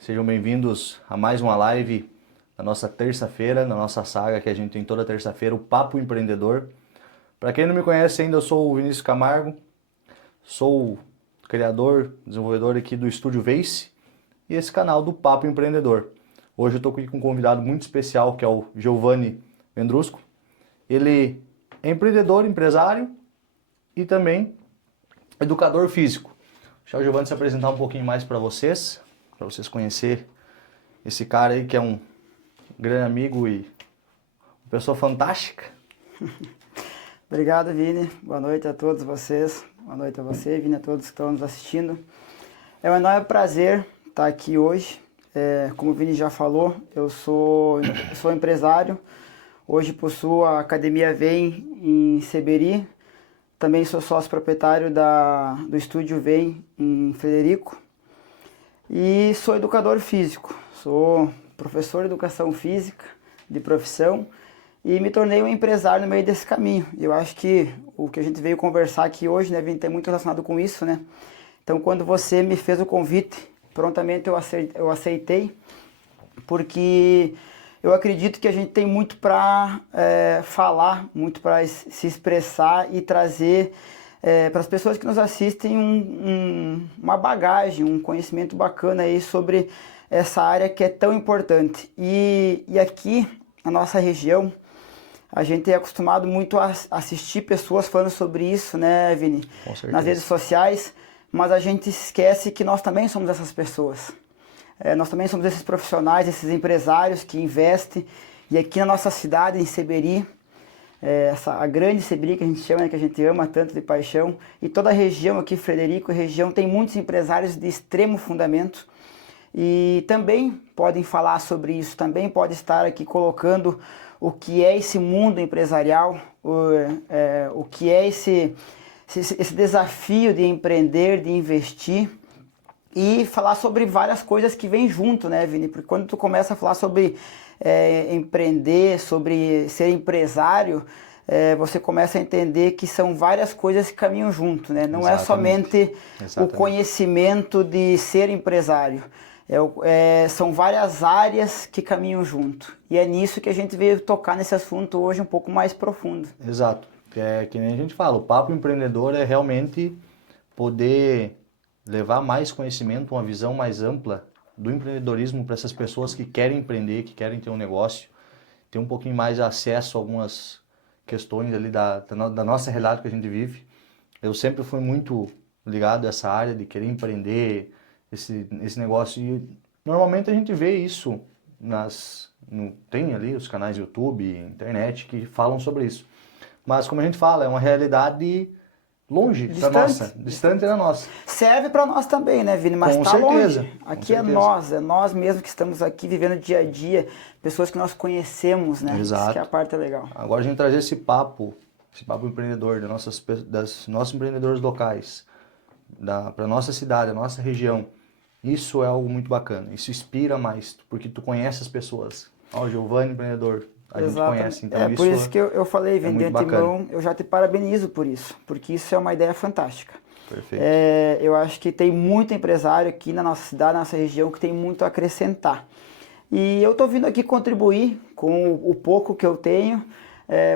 Sejam bem-vindos a mais uma live da nossa terça-feira, na nossa saga que a gente tem toda terça-feira, o Papo Empreendedor. Para quem não me conhece ainda, eu sou o Vinícius Camargo, sou o criador, desenvolvedor aqui do Estúdio Vase e esse canal do Papo Empreendedor. Hoje eu estou aqui com um convidado muito especial que é o Giovanni Vendrusco. Ele é empreendedor, empresário e também educador físico. Deixa o Giovanni se apresentar um pouquinho mais para vocês conhecerem esse cara aí que é um grande amigo e uma pessoa fantástica. Obrigado, Vini. Boa noite a todos vocês. Boa noite a você, Vini, a todos que estão nos assistindo. É um enorme prazer estar aqui hoje. Como o Vini já falou, eu sou empresário. Hoje possuo a Academia Vem em Seberi. Também sou sócio proprietário do Estúdio Vem em Frederico. E sou educador físico. Sou professor de educação física de profissão e me tornei um empresário no meio desse caminho. Eu acho que o que a gente veio conversar aqui hoje, né, Vini, tem muito relacionado com isso, né? Então, quando você me fez o convite, prontamente eu aceitei, porque eu acredito que a gente tem muito para falar, muito para se expressar e trazer para as pessoas que nos assistem uma bagagem, um conhecimento bacana aí sobre essa área que é tão importante. E aqui, na nossa região, a gente é acostumado muito a assistir pessoas falando sobre isso, né, Vini? Com certeza. Nas redes sociais, mas a gente esquece que nós também somos essas pessoas. Nós também somos esses profissionais, esses empresários que investem. E aqui na nossa cidade, em Seberi, a grande Seberi que a gente chama, né, que a gente ama tanto de paixão, e toda a região aqui, Frederico, região, tem muitos empresários de extremo fundamento e também podem falar sobre isso, também pode estar aqui colocando o que é esse mundo empresarial, o que é esse desafio de empreender, de investir e falar sobre várias coisas que vêm junto, né, Vini? Porque quando tu começa a falar sobre empreender, sobre ser empresário, você começa a entender que são várias coisas que caminham junto, né? Não Exatamente. é somente Exatamente. o conhecimento de ser empresário. São várias áreas que caminham junto. E é nisso que a gente veio tocar nesse assunto hoje um pouco mais profundo. Exato. Que nem a gente fala, o Papo Empreendedor é realmente poder levar mais conhecimento, uma visão mais ampla do empreendedorismo para essas pessoas que querem empreender, que querem ter um negócio, ter um pouquinho mais acesso a algumas questões ali da nossa realidade que a gente vive. Eu sempre fui muito ligado a essa área de querer empreender, esse negócio. E normalmente a gente vê isso tem ali os canais YouTube, internet que falam sobre isso. Mas como a gente fala, é uma realidade longe da nossa, distante da nossa. Serve para nós também, né, Vini? Mas está longe. Aqui é nós mesmo que estamos aqui vivendo dia a dia, pessoas que nós conhecemos, né? Exato. Isso que é a parte legal. Agora a gente trazer esse papo empreendedor das nossos empreendedores locais, para nossa cidade, a nossa região, isso é algo muito bacana. Isso inspira mais, porque tu conhece as pessoas. Ó, o Giovanni, empreendedor, a gente conhece. Então por isso que eu falei, Vini, de antemão, eu já te parabenizo por isso, porque isso é uma ideia fantástica. Perfeito. Eu acho que tem muito empresário aqui na nossa cidade, na nossa região, que tem muito a acrescentar. E eu estou vindo aqui contribuir com o pouco que eu tenho,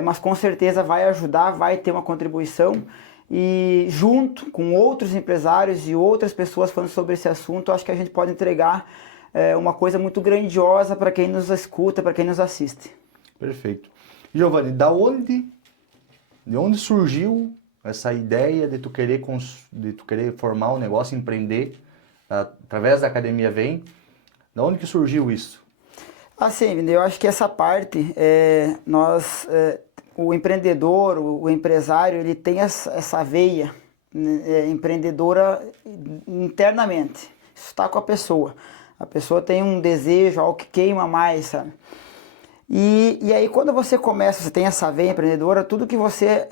mas com certeza vai ajudar, vai ter uma contribuição. E junto com outros empresários e outras pessoas falando sobre esse assunto, acho que a gente pode entregar uma coisa muito grandiosa para quem nos escuta, para quem nos assiste. Perfeito. Giovanni, de onde surgiu essa ideia de tu querer formar um negócio, empreender através da Academia Vem? De onde que surgiu isso? Assim, eu acho que essa parte, o empreendedor, o empresário, ele tem essa veia empreendedora internamente. Isso está com a pessoa. A pessoa tem um desejo, algo que queima mais, sabe? E aí quando você tem essa veia empreendedora, tudo que você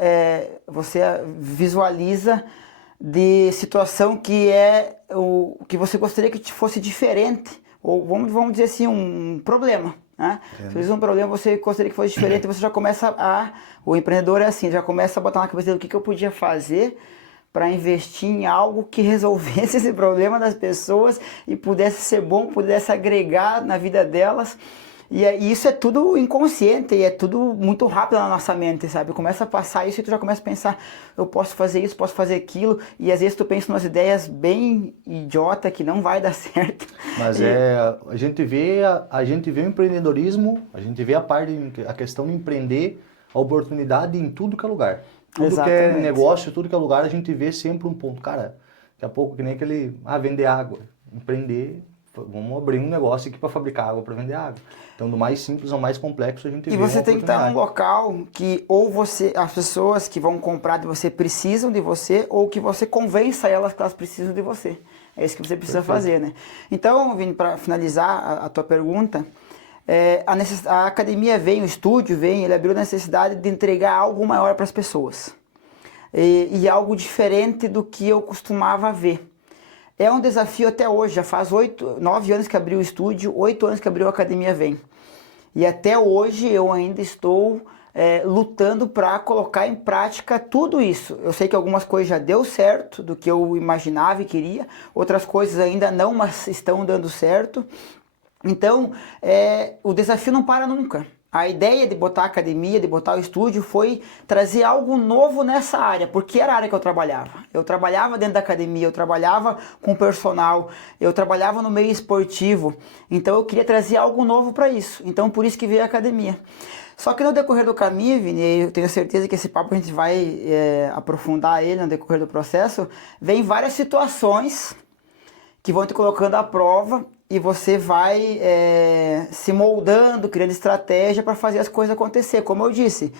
visualiza de situação que é o que você gostaria que fosse diferente, ou vamos dizer assim, um problema, né? Se existe um problema, você gostaria que fosse diferente, você já começa o empreendedor é assim, já começa a botar na cabeça dele o que eu podia fazer para investir em algo que resolvesse esse problema das pessoas e pudesse ser bom, pudesse agregar na vida delas. E isso é tudo inconsciente e é tudo muito rápido na nossa mente, sabe? Começa a passar isso e tu já começa a pensar, eu posso fazer isso, posso fazer aquilo, e às vezes tu pensa em umas ideias bem idiota que não vai dar certo. Mas a gente vê o empreendedorismo, a gente vê a questão de empreender, a oportunidade em tudo que é lugar. Tudo Exatamente. que é negócio, tudo que é lugar, a gente vê sempre um ponto. Cara, daqui a pouco que nem aquele, vender água, empreender, vamos abrir um negócio aqui para fabricar água para vender água. Então, do mais simples ao mais complexo, a gente vê E você tem que estar num local que ou as pessoas que vão comprar de você precisam de você, ou que você convença elas que elas precisam de você. É isso que você precisa fazer, né? Então, Vini, para finalizar a tua pergunta, a academia vem, o estúdio vem, ele abriu a necessidade de entregar algo maior para as pessoas. E algo diferente do que eu costumava ver. É um desafio até hoje, já faz 9 anos que abriu o estúdio, 8 anos que abriu a Academia Vem. E até hoje eu ainda estou lutando para colocar em prática tudo isso. Eu sei que algumas coisas já deu certo do que eu imaginava e queria, outras coisas ainda não, mas estão dando certo. Então, o desafio não para nunca. A ideia de botar a academia, de botar o estúdio, foi trazer algo novo nessa área, porque era a área que eu trabalhava. Eu trabalhava dentro da academia, eu trabalhava com personal, eu trabalhava no meio esportivo, então eu queria trazer algo novo para isso. Então, por isso que veio a academia. Só que no decorrer do caminho, Vini, eu tenho certeza que esse papo a gente vai aprofundar ele no decorrer do processo, vem várias situações que vão te colocando à prova, e você vai se moldando, criando estratégia para fazer as coisas acontecer. Como eu disse,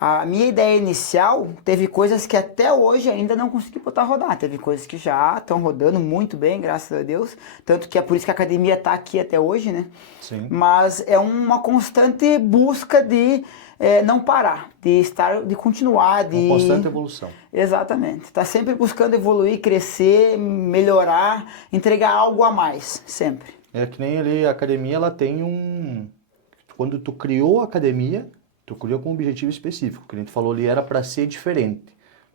a minha ideia inicial teve coisas que até hoje ainda não consegui botar a rodar. Teve coisas que já estão rodando muito bem, graças a Deus. Tanto que é por isso que a academia está aqui até hoje, né? Sim. Mas é uma constante busca de não parar, de continuar, de... Uma constante evolução. Exatamente. Está sempre buscando evoluir, crescer, melhorar, entregar algo a mais, sempre. É que nem ali a academia, ela tem Quando tu criou a academia, tu criou com um objetivo específico. O que a gente falou ali era para ser diferente.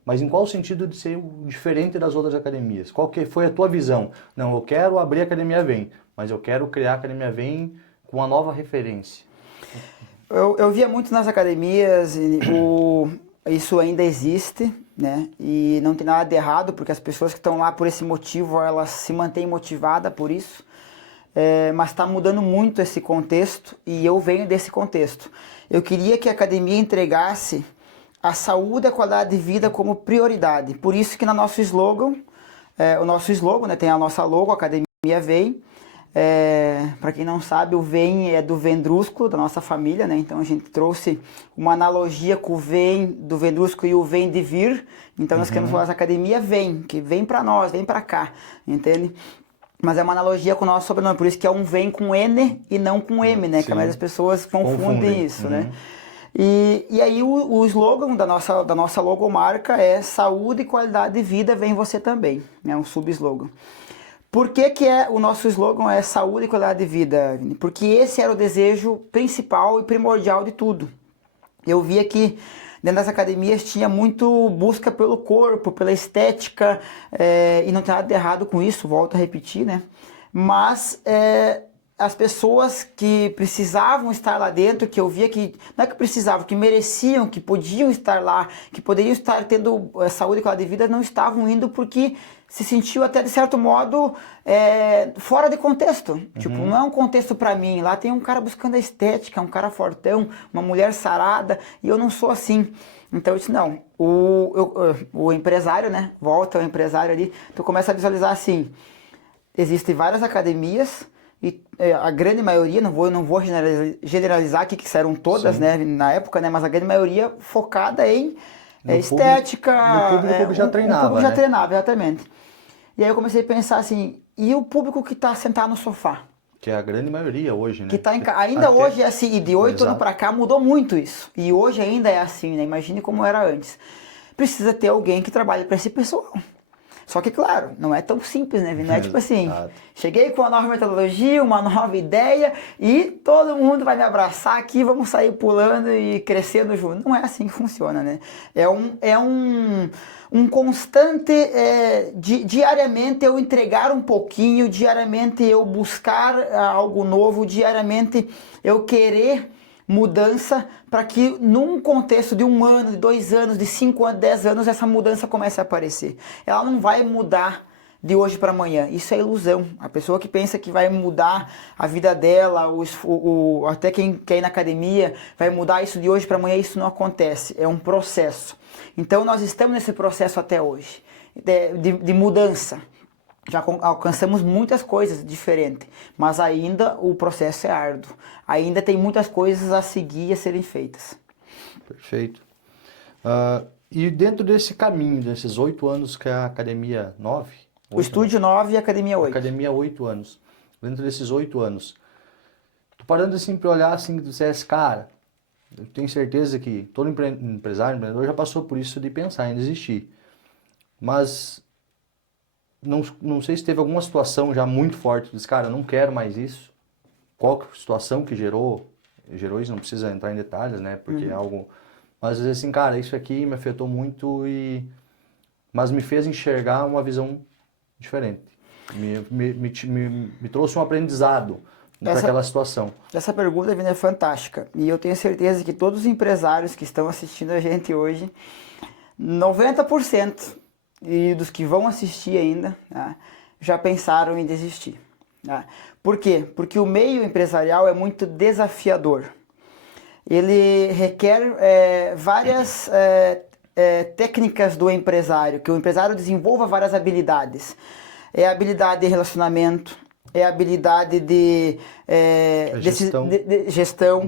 Mas em qual sentido de ser diferente das outras academias? Qual que foi a tua visão? Não, eu quero abrir a Academia Vem, mas eu quero criar a Academia Vem com uma nova referência. Eu via muito nas academias, isso ainda existe, né? E não tem nada de errado, porque as pessoas que estão lá por esse motivo, elas se mantêm motivadas por isso. Mas está mudando muito esse contexto e eu venho desse contexto. Eu queria que a academia entregasse a saúde e a qualidade de vida como prioridade. Por isso que no nosso slogan, né, tem a nossa logo, Academia Vem. Para quem não sabe, o Vem é do Vendrúsculo, da nossa família, né? Então a gente trouxe uma analogia com o Vem do Vendrúsculo e o Vem de Vir. Então nós queremos falar essa academia Vem, que vem para nós, vem para cá, entende? Mas é uma analogia com o nosso sobrenome, por isso que é um Vem com N e não com M, né? Sim. Que a maioria das pessoas confundem isso, né? E aí o slogan da nossa logomarca é saúde e qualidade de vida vem você também, é um sub-slogan. Por que o nosso slogan é saúde e qualidade de vida, Vini? Porque esse era o desejo principal e primordial de tudo. Eu via que dentro das academias tinha muito busca pelo corpo, pela estética, e não tem nada de errado com isso, volto a repetir, né? Mas as pessoas que precisavam estar lá dentro, que eu via que, não é que precisavam, que mereciam, que podiam estar lá, que poderiam estar tendo saúde e qualidade de vida, não estavam indo porque se sentiu até de certo modo fora de contexto. Tipo, não é um contexto para mim. Lá tem um cara buscando a estética, um cara fortão, uma mulher sarada, e eu não sou assim. Então eu disse, não, o empresário, né? Volta o empresário ali, tu começa a visualizar assim, existem várias academias, e a grande maioria, não vou generalizar aqui que eram todas, né, na época, né, mas a grande maioria focada em estética. No público que já treinava. O público já treinava, exatamente. E aí eu comecei a pensar assim, e o público que está sentado no sofá? Que é a grande maioria hoje, né? Que tá ainda hoje é assim, e de 8 anos para cá mudou muito isso. E hoje ainda é assim, né? Imagine como era antes. Precisa ter alguém que trabalhe para esse pessoal. Só que, claro, não é tão simples, né, Vini? Não é tipo assim, Exato. cheguei com uma nova metodologia, uma nova ideia e todo mundo vai me abraçar aqui, vamos sair pulando e crescendo junto. Não é assim que funciona, né? Um constante, diariamente eu entregar um pouquinho, diariamente eu buscar algo novo, diariamente eu querer mudança para que num contexto de 1 ano, de 2 anos, de 5 anos, 10 anos, essa mudança comece a aparecer. Ela não vai mudar de hoje para amanhã. Isso é ilusão. A pessoa que pensa que vai mudar a vida dela, até quem quer ir na academia, vai mudar isso de hoje para amanhã, isso não acontece. É um processo. Então nós estamos nesse processo até hoje, de mudança. Já alcançamos muitas coisas diferentes, mas ainda o processo é árduo. Ainda tem muitas coisas a seguir e a serem feitas. Perfeito. E dentro desse caminho, desses 8 anos que é a Academia 9? O Estúdio 9 e a Academia 8. Academia 8 anos. Dentro desses 8 anos, tu parando assim para olhar assim, tu dissesse, cara, eu tenho certeza que todo empresário, empreendedor já passou por isso de pensar em desistir. Mas não sei se teve alguma situação já muito forte, tu disse, cara, eu não quero mais isso. Qual que a situação que gerou isso, não precisa entrar em detalhes, né? Porque é algo... Mas às vezes assim, cara, isso aqui me afetou muito mas me fez enxergar uma visão diferente. Me trouxe um aprendizado para aquela situação. Essa pergunta, Vini, é fantástica. E eu tenho certeza que todos os empresários que estão assistindo a gente hoje, 90% e dos que vão assistir ainda, tá, já pensaram em desistir. Tá? Por quê? Porque o meio empresarial é muito desafiador. Ele requer várias técnicas do empresário, que o empresário desenvolva várias habilidades. É a habilidade de relacionamento, é a habilidade de gestão,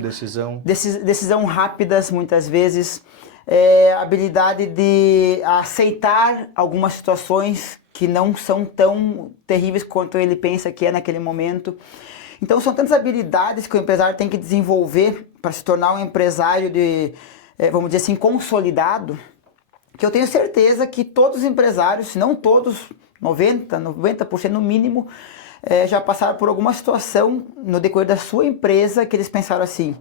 decisão rápidas muitas vezes, é a habilidade de aceitar algumas situações que não são tão terríveis quanto ele pensa que é naquele momento. Então são tantas habilidades que o empresário tem que desenvolver para se tornar um empresário vamos dizer assim, consolidado, que eu tenho certeza que todos os empresários, se não todos, 90% no mínimo, já passaram por alguma situação no decorrer da sua empresa que eles pensaram assim,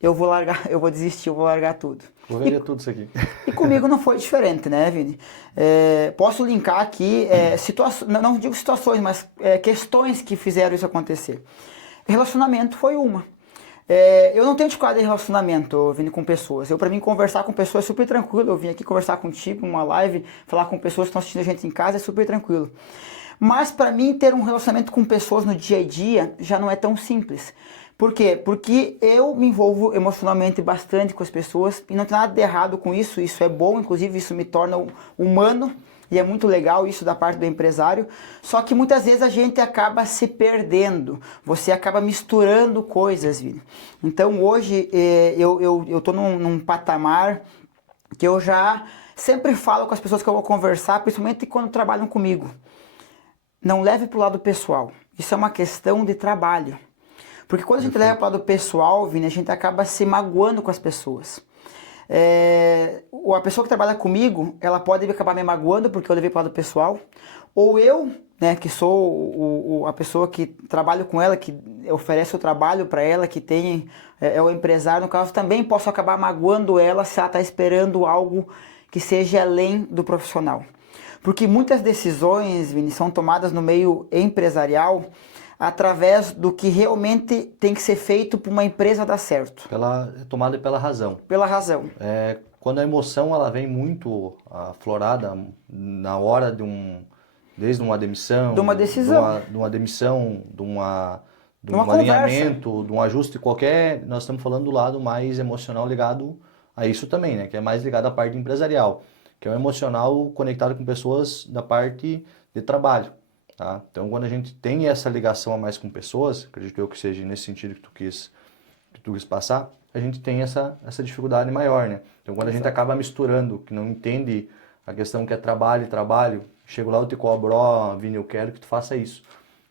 eu vou largar, eu vou desistir, eu vou largar tudo. Vou vender tudo isso aqui. E comigo não foi diferente, né, Vini? Posso linkar aqui, não digo situações, mas questões que fizeram isso acontecer. Relacionamento foi uma. Eu não tenho dificuldade de relacionamento, Vini, com pessoas. Para mim, conversar com pessoas é super tranquilo. Eu vim aqui conversar contigo numa live, falar com pessoas que estão assistindo a gente em casa é super tranquilo. Mas para mim, ter um relacionamento com pessoas no dia a dia já não é tão simples. Por quê? Porque eu me envolvo emocionalmente bastante com as pessoas e não tem nada de errado com isso. Isso é bom, inclusive isso me torna humano. E é muito legal isso da parte do empresário, só que muitas vezes a gente acaba se perdendo, você acaba misturando coisas, Vini. Então hoje eu estou num patamar que eu já sempre falo com as pessoas que eu vou conversar, principalmente quando trabalham comigo. Não leve para o lado pessoal, isso é uma questão de trabalho. Porque quando a gente leva para o lado pessoal, Vini, a gente acaba se magoando com as pessoas. A pessoa que trabalha comigo, ela pode acabar me magoando porque eu levei para o lado pessoal, ou eu, né, que sou a pessoa que trabalho com ela, que oferece o trabalho para ela, que é o empresário, no caso, também posso acabar magoando ela se ela está esperando algo que seja além do profissional. Porque muitas decisões, Vini, são tomadas no meio empresarial através do que realmente tem que ser feito para uma empresa dar certo. Tomada pela razão. Pela razão. Quando a emoção ela vem muito aflorada na hora desde uma demissão, de uma decisão, de um alinhamento, de um ajuste qualquer, nós estamos falando do lado mais emocional ligado a isso também, né? Que é mais ligado à parte empresarial, que é o emocional conectado com pessoas da parte de trabalho. Tá? Então, quando a gente tem essa ligação a mais com pessoas, acredito eu que seja nesse sentido que tu quis passar, a gente tem essa dificuldade maior, né? Então, quando a gente acaba misturando, que não entende a questão que é trabalho, chego lá, eu te cobro, Vini, eu quero que tu faça isso.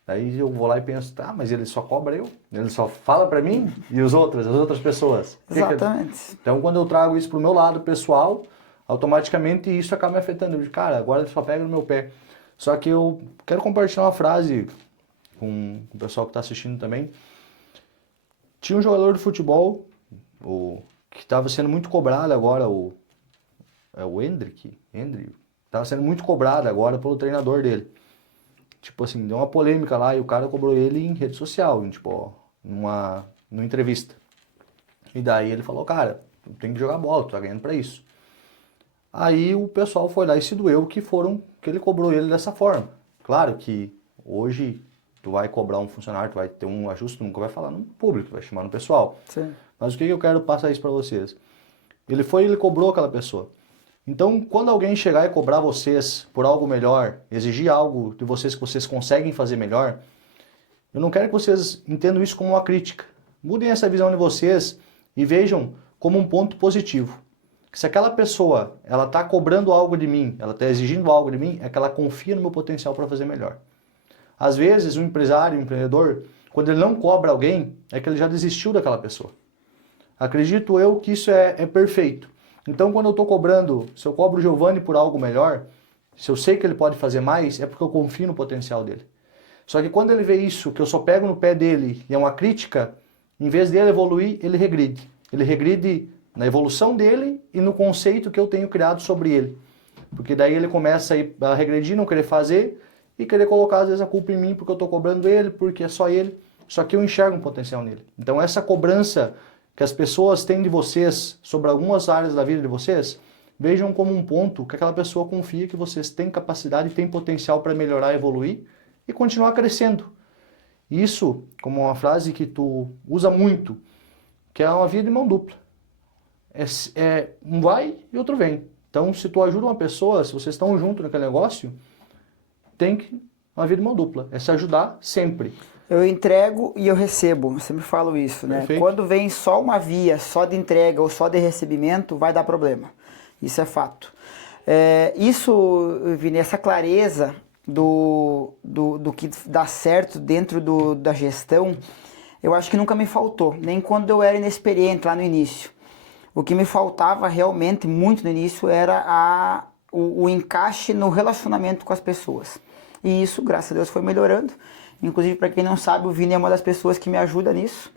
Daí eu vou lá e penso, tá, mas ele só cobra eu? Ele só fala pra mim? E as outras pessoas? Exatamente. Então, quando eu trago isso pro meu lado pessoal, automaticamente isso acaba me afetando. Eu digo, cara, agora ele só pega no meu pé. Só que eu quero compartilhar uma frase com o pessoal que está assistindo também. Tinha um jogador de futebol que estava sendo muito cobrado agora, o Hendrick, estava sendo muito cobrado agora pelo treinador dele. Tipo assim, deu uma polêmica lá e o cara cobrou ele em rede social, tipo, ó, numa entrevista. E daí ele falou, cara, tu tem que jogar bola, tu tá ganhando pra isso. Aí o pessoal foi lá e se doeu que ele cobrou ele dessa forma. Claro que hoje tu vai cobrar um funcionário, tu vai ter um ajuste, tu nunca vai falar no público, vai chamar no pessoal. Sim. Mas o que eu quero passar isso pra vocês? Ele cobrou aquela pessoa. Então, quando alguém chegar e cobrar vocês por algo melhor, exigir algo de vocês que vocês conseguem fazer melhor, eu não quero que vocês entendam isso como uma crítica. Mudem essa visão de vocês e vejam como um ponto positivo. Que se aquela pessoa, ela está cobrando algo de mim, ela está exigindo algo de mim, é que ela confia no meu potencial para fazer melhor. Às vezes, um empresário, um empreendedor, quando ele não cobra alguém, é que ele já desistiu daquela pessoa. Acredito eu que isso é perfeito. Então, quando eu estou cobrando, se eu cobro o Giovanni por algo melhor, se eu sei que ele pode fazer mais, é porque eu confio no potencial dele. Só que quando ele vê isso, que eu só pego no pé dele e é uma crítica, em vez dele evoluir, ele regride. Ele regride na evolução dele e no conceito que eu tenho criado sobre ele. Porque daí ele começa a regredir, não querer fazer e querer colocar às vezes a culpa em mim porque eu estou cobrando ele, porque é só ele. Só que eu enxergo um potencial nele. Então essa cobrança que as pessoas têm de vocês sobre algumas áreas da vida de vocês, vejam como um ponto que aquela pessoa confia que vocês têm capacidade e têm potencial para melhorar, evoluir e continuar crescendo. Isso, como uma frase que tu usa muito, que é uma via de mão dupla. Um vai e outro vem. Então, se tu ajuda uma pessoa, se vocês estão juntos naquele negócio, tem que uma via de mão dupla. É se ajudar sempre. Eu entrego e eu recebo, eu sempre falo isso, né? Perfeito. Quando vem só uma via, só de entrega ou só de recebimento, vai dar problema. Isso é fato. Isso, Vini, essa clareza do que dá certo dentro da gestão, eu acho que nunca me faltou, nem quando eu era inexperiente lá no início. O que me faltava realmente muito no início era o encaixe no relacionamento com as pessoas. E isso, graças a Deus, foi melhorando. Inclusive, para quem não sabe, o Vini é uma das pessoas que me ajuda nisso,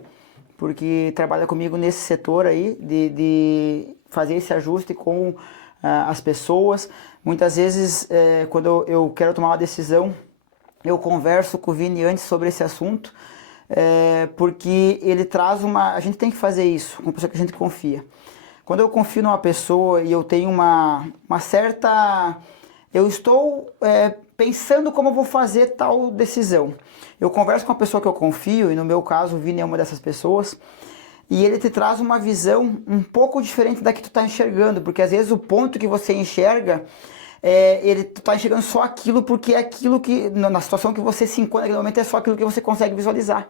porque trabalha comigo nesse setor aí, de fazer esse ajuste com as pessoas. Muitas vezes, quando eu quero tomar uma decisão, eu converso com o Vini antes sobre esse assunto, porque ele traz a gente tem que fazer isso com uma pessoa que a gente confia. Quando eu confio numa pessoa e eu tenho uma certa... Eu estou pensando como eu vou fazer tal decisão. Eu converso com uma pessoa que eu confio, e no meu caso o Vini é uma dessas pessoas, e ele te traz uma visão um pouco diferente da que tu está enxergando, porque às vezes o ponto que você enxerga, tu está enxergando só aquilo porque é aquilo que, na situação que você se encontra naquele momento, é só aquilo que você consegue visualizar.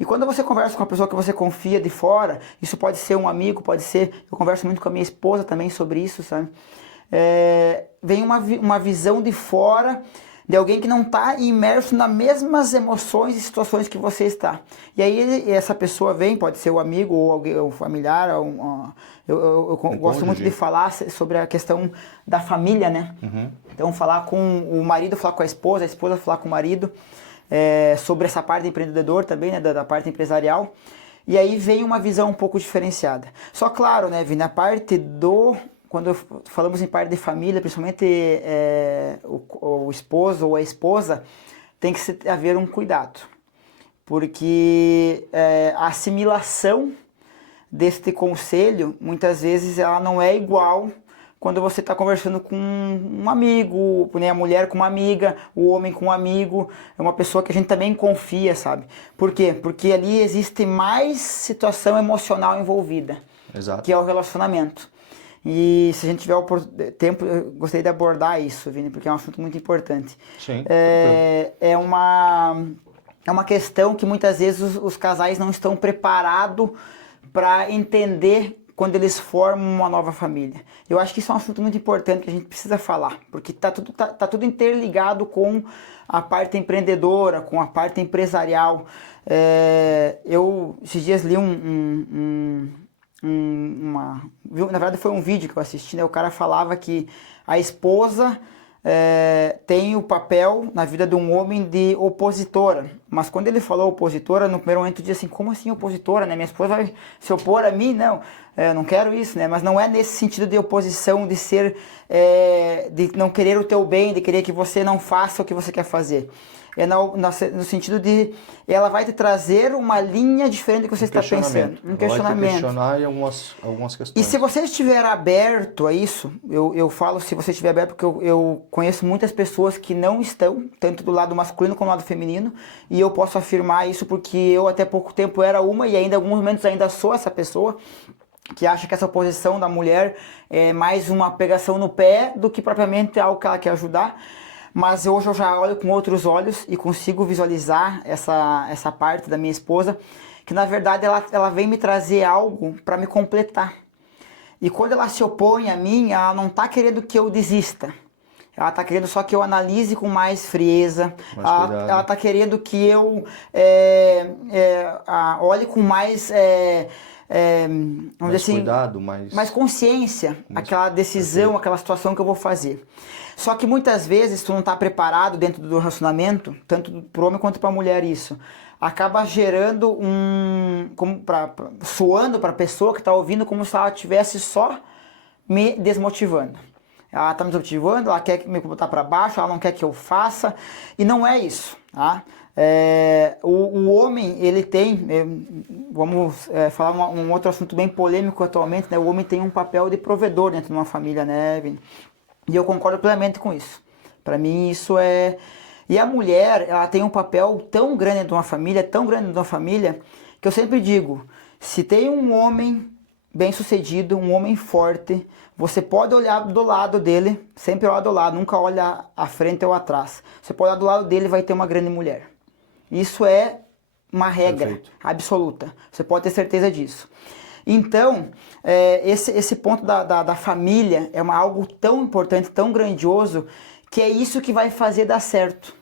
E quando você conversa com uma pessoa que você confia de fora, isso pode ser um amigo, pode ser... Eu converso muito com a minha esposa também sobre isso, sabe? Vem uma visão de fora de alguém que não está imerso nas mesmas emoções e situações que você está. E aí essa pessoa vem, pode ser o amigo ou alguém, um familiar, eu gosto muito de falar sobre a questão da família, né? Uhum. Então falar com o marido, falar com a esposa falar com o marido, sobre essa parte de empreendedor também, né? Da parte empresarial. E aí vem uma visão um pouco diferenciada. Só claro, né, Vini, a parte quando falamos em parte de família, principalmente o esposo ou a esposa, tem que haver um cuidado. Porque a assimilação deste conselho, muitas vezes, ela não é igual quando você está conversando com um amigo, né, a mulher com uma amiga, o homem com um amigo, é uma pessoa que a gente também confia, sabe? Por quê? Porque ali existe mais situação emocional envolvida. Exato. Que é o relacionamento. E se a gente tiver tempo, eu gostaria de abordar isso, Vini, porque é um assunto muito importante. Sim. É uma questão que muitas vezes os casais não estão preparados para entender quando eles formam uma nova família. Eu acho que isso é um assunto muito importante que a gente precisa falar, porque tá tudo interligado com a parte empreendedora, com a parte empresarial. Eu esses dias li na verdade foi um vídeo que eu assisti, né? O cara falava que a esposa tem o papel na vida de um homem de opositora. Mas quando ele falou opositora, no primeiro momento eu disse assim, como assim opositora, né? Minha esposa vai se opor a mim? Não, eu não quero isso, né? Mas não é nesse sentido de oposição, de ser, de não querer o teu bem, de querer que você não faça o que você quer fazer. É no sentido de ela vai te trazer uma linha diferente do que você está pensando. Um questionamento. Vai te questionar em algumas questões. E se você estiver aberto a isso, eu falo se você estiver aberto, porque eu conheço muitas pessoas que não estão, tanto do lado masculino como do lado feminino, e eu posso afirmar isso porque eu até pouco tempo era uma e ainda em alguns momentos ainda sou essa pessoa que acha que essa oposição da mulher é mais uma pegação no pé do que propriamente algo que ela quer ajudar. Mas hoje eu já olho com outros olhos e consigo visualizar essa parte da minha esposa, que na verdade ela vem me trazer algo para me completar. E quando ela se opõe a mim, ela não está querendo que eu desista. Ela está querendo só que eu analise com mais frieza. Ela está querendo que eu olhe com mais... vamos dizer assim, cuidado, mais consciência, aquela decisão, perfeito, aquela situação que eu vou fazer. Só que muitas vezes tu não está preparado dentro do relacionamento, tanto para o homem quanto para a mulher isso. Acaba gerando soando para a pessoa que está ouvindo como se ela estivesse só me desmotivando. Ela está me desmotivando, ela quer me botar para baixo, ela não quer que eu faça, e não é isso, tá? O homem, ele tem, vamos falar um outro assunto bem polêmico atualmente, né? O homem tem um papel de provedor dentro de uma família, né, Vini? E eu concordo plenamente com isso. Para mim isso é... E a mulher, ela tem um papel tão grande dentro de uma família, tão grande dentro de uma família, que eu sempre digo, se tem um homem bem-sucedido, um homem forte, você pode olhar do lado dele, sempre olhar do lado, nunca olha à frente ou atrás. Você pode olhar do lado dele e vai ter uma grande mulher. Isso é uma regra, perfeito, absoluta. Você pode ter certeza disso. Então, esse ponto da família é algo tão importante, tão grandioso, que é isso que vai fazer dar certo.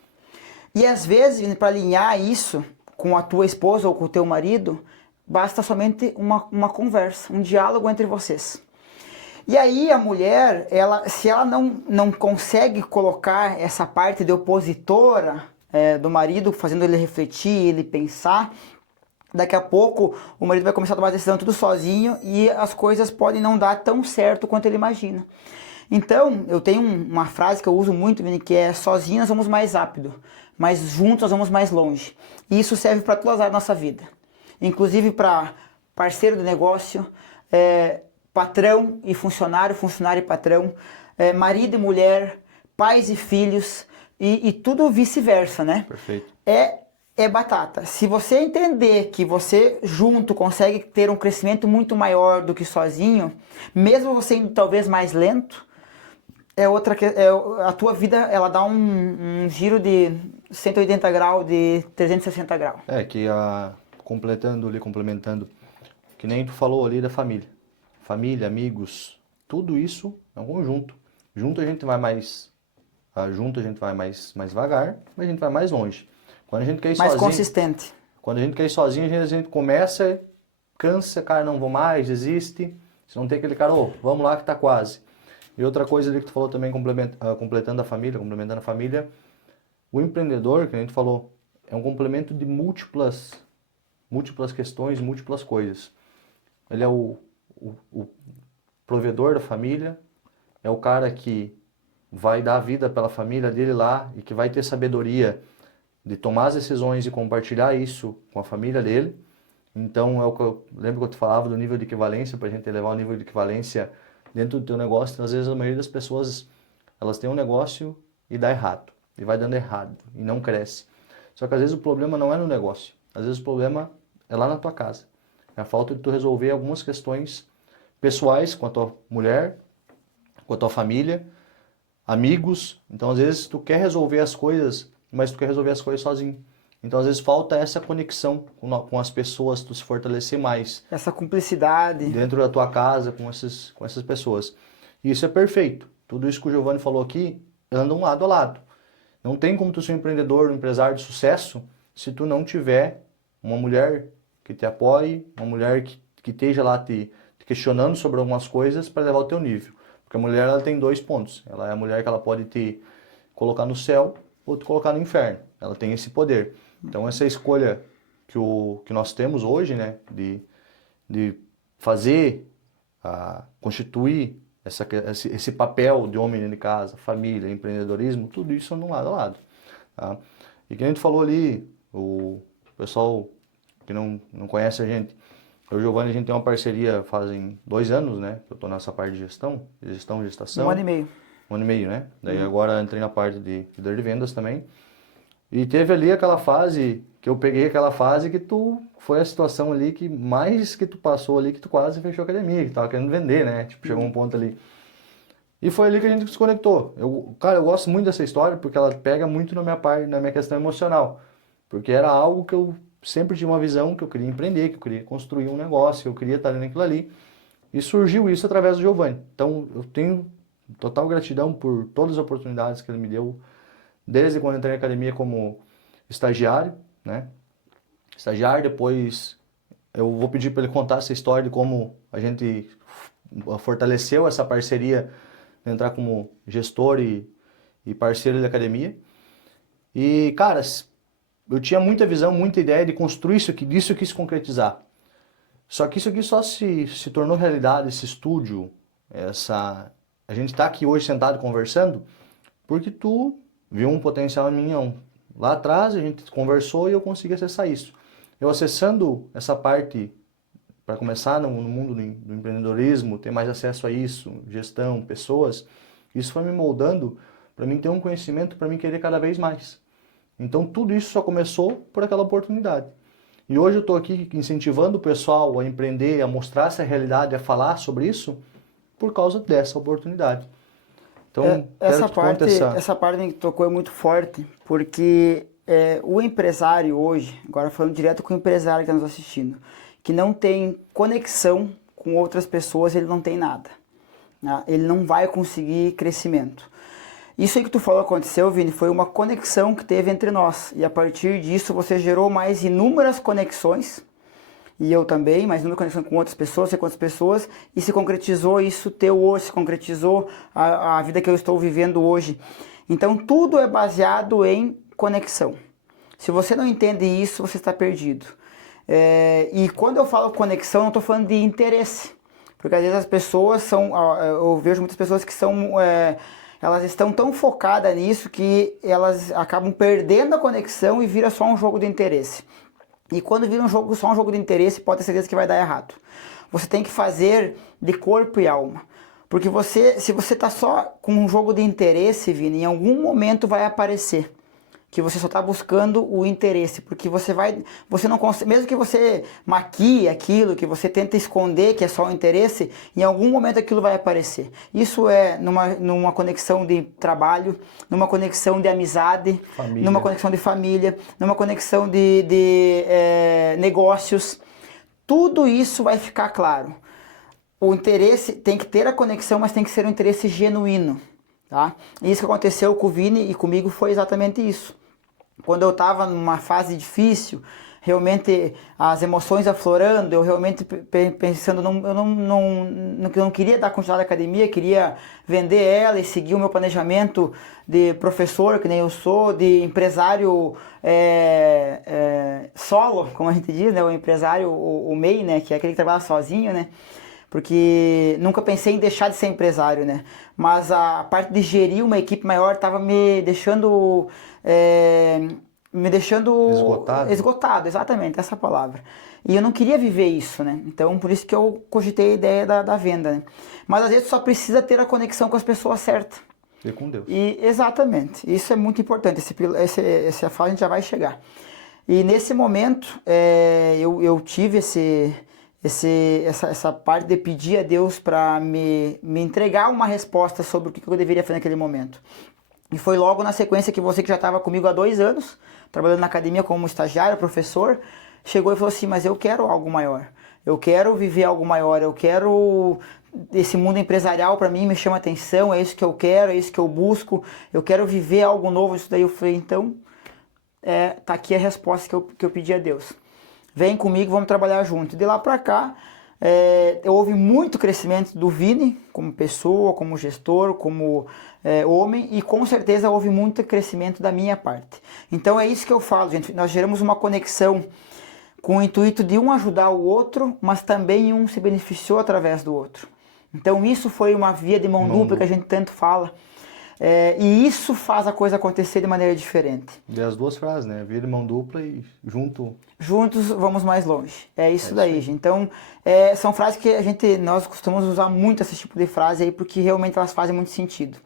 E às vezes, para alinhar isso com a tua esposa ou com o teu marido, basta somente uma conversa, um diálogo entre vocês. E aí a mulher, se ela não consegue colocar essa parte de opositora do marido, fazendo ele refletir, ele pensar, daqui a pouco o marido vai começar a tomar a decisão tudo sozinho e as coisas podem não dar tão certo quanto ele imagina. Então, eu tenho uma frase que eu uso muito, Vini, que é: sozinhos nós vamos mais rápido, mas juntos nós vamos mais longe. E isso serve para todas as áreas da nossa vida. Inclusive para parceiro do negócio, patrão e funcionário, funcionário e patrão, marido e mulher, pais e filhos, e tudo vice-versa, né? Perfeito. É batata. Se você entender que você junto consegue ter um crescimento muito maior do que sozinho, mesmo você indo talvez mais lento, a tua vida ela dá um giro de 180 graus, de 360 graus. Complementando, que nem tu falou ali da família. Família, amigos, tudo isso é um conjunto. Junto a gente vai mais devagar, mas a gente vai mais longe. Quando a gente quer ir mais sozinho, consistente. Quando a gente quer ir sozinho, a gente começa, cansa, cara, não vou mais, desiste. Se não tem aquele cara, vamos lá que tá quase. E outra coisa ali que tu falou também, complementando a família, o empreendedor, que a gente falou, é um complemento de múltiplas questões, múltiplas coisas. Ele é o provedor da família, é o cara que vai dar a vida pela família dele lá e que vai ter sabedoria de tomar as decisões e compartilhar isso com a família dele. Então, é o que eu lembro que eu te falava do nível de equivalência, para a gente elevar o nível de equivalência dentro do teu negócio. Às vezes, a maioria das pessoas, elas têm um negócio e dá errado, e vai dando errado, e não cresce. Só que às vezes o problema não é no negócio, às vezes o problema é lá na tua casa. É a falta de tu resolver algumas questões pessoais com a tua mulher, com a tua família, amigos. Então, às vezes, tu quer resolver as coisas, mas tu quer resolver as coisas sozinho. Então, às vezes, falta essa conexão com as pessoas, tu se fortalecer mais. Essa cumplicidade. Dentro da tua casa, com essas pessoas. E isso é perfeito. Tudo isso que o Giovanni falou aqui, andam lado a lado. Não tem como tu ser um empreendedor, um empresário de sucesso, se tu não tiver uma mulher que te apoie, uma mulher que esteja lá te questionando sobre algumas coisas para levar o teu nível. Porque a mulher ela tem dois pontos. Ela é a mulher que ela pode te colocar no céu ou te colocar no inferno. Ela tem esse poder. Então essa escolha que nós temos hoje, né, de fazer, constituir esse papel de homem dentro de casa, família, empreendedorismo, tudo isso anda lado a lado. Tá? E que a gente falou ali, o pessoal que não conhece a gente, eu e o Giovanni, a gente tem uma parceria fazem 2 anos, né? Eu estou nessa parte de gestação. 1 ano e meio. 1 ano e meio, né? Daí agora entrei na parte de líder de vendas também. E teve ali aquela fase, que eu peguei aquela fase que foi a situação ali que mais que tu passou ali, que tu quase fechou a academia, que tava querendo vender, né? Tipo, chegou um ponto ali. E foi ali que a gente se conectou. Cara, eu gosto muito dessa história porque ela pega muito na minha questão emocional. Porque era algo que eu sempre tinha uma visão que eu queria empreender, que eu queria construir um negócio, eu queria estar naquilo ali. E surgiu isso através do Giovanni. Então, eu tenho total gratidão por todas as oportunidades que ele me deu, desde quando entrei na academia como estagiário, né? Estagiário, depois eu vou pedir para ele contar essa história de como a gente fortaleceu essa parceria de entrar como gestor e parceiro da academia. E, cara, eu tinha muita visão, muita ideia de construir disso eu quis concretizar. Só que isso aqui só se tornou realidade, esse estúdio, a gente está aqui hoje sentado conversando, porque tu viu um potencial em mim. Lá atrás a gente conversou e eu consegui acessar isso. Eu acessando essa parte, para começar no mundo do empreendedorismo, ter mais acesso a isso, gestão, pessoas, isso foi me moldando para mim ter um conhecimento, para mim querer cada vez mais. Então tudo isso só começou por aquela oportunidade. E hoje eu estou aqui incentivando o pessoal a empreender, a mostrar essa realidade, a falar sobre isso, por causa dessa oportunidade. Então, essa parte que tocou é muito forte, porque o empresário hoje, agora falando direto com o empresário que está nos assistindo, que não tem conexão com outras pessoas, ele não tem nada. Né? Ele não vai conseguir crescimento. Isso aí que tu falou aconteceu, Vini, foi uma conexão que teve entre nós. E a partir disso você gerou mais inúmeras conexões, e eu também, mais inúmeras conexões com outras pessoas, e se concretizou isso teu hoje, se concretizou a vida que eu estou vivendo hoje. Então tudo é baseado em conexão. Se você não entende isso, você está perdido. E quando eu falo conexão, não estou falando de interesse. Porque às vezes as pessoas eu vejo muitas pessoas que elas estão tão focadas nisso que elas acabam perdendo a conexão e vira só um jogo de interesse. E quando vira só um jogo de interesse, pode ter certeza que vai dar errado. Você tem que fazer de corpo e alma. Porque se você está só com um jogo de interesse, Vini, em algum momento vai aparecer que você só está buscando o interesse, porque você não consegue, mesmo que você maquie aquilo, que você tenta esconder que é só o interesse, em algum momento aquilo vai aparecer. Isso é numa conexão de trabalho, numa conexão de amizade, numa conexão de família, numa conexão de negócios. Tudo isso vai ficar claro. O interesse tem que ter a conexão, mas tem que ser um interesse genuíno. Tá? E isso que aconteceu com o Vini e comigo foi exatamente isso. Quando eu estava numa fase difícil, realmente as emoções aflorando, eu realmente pensando, eu não queria dar continuidade à academia, queria vender ela e seguir o meu planejamento de professor, que nem eu sou, de empresário solo, como a gente diz, né? O empresário, o MEI, né? Que é aquele que trabalha sozinho, né? Porque nunca pensei em deixar de ser empresário, né? Mas a parte de gerir uma equipe maior estava me deixando esgotado, exatamente, essa palavra. E eu não queria viver isso, né? Então, por isso que eu cogitei a ideia da venda, né? Mas às vezes só precisa ter a conexão com as pessoas certas. E com Deus. Exatamente, isso é muito importante, essa fase a gente já vai chegar. E nesse momento, eu tive essa parte de pedir a Deus para me entregar uma resposta sobre o que eu deveria fazer naquele momento. E foi logo na sequência que você que já estava comigo há 2 anos, trabalhando na academia como estagiário, professor, chegou e falou assim, mas eu quero algo maior. Eu quero viver algo maior, eu quero... Esse mundo empresarial para mim me chama atenção, é isso que eu quero, é isso que eu busco, eu quero viver algo novo. Isso daí eu falei, então, tá aqui a resposta que eu pedi a Deus. Vem comigo, vamos trabalhar junto. De lá para cá, houve muito crescimento do Vini como pessoa, como gestor, como homem, e com certeza houve muito crescimento da minha parte. Então é isso que eu falo, gente, nós geramos uma conexão com o intuito de um ajudar o outro, mas também um se beneficiou através do outro. Então isso foi uma via de mão dupla que a gente tanto fala. E isso faz a coisa acontecer de maneira diferente. E as duas frases, né? Via de mão dupla e juntos vamos mais longe. É isso daí, gente. Então, são frases que nós costumamos usar muito esse tipo de frase aí, porque realmente elas fazem muito sentido.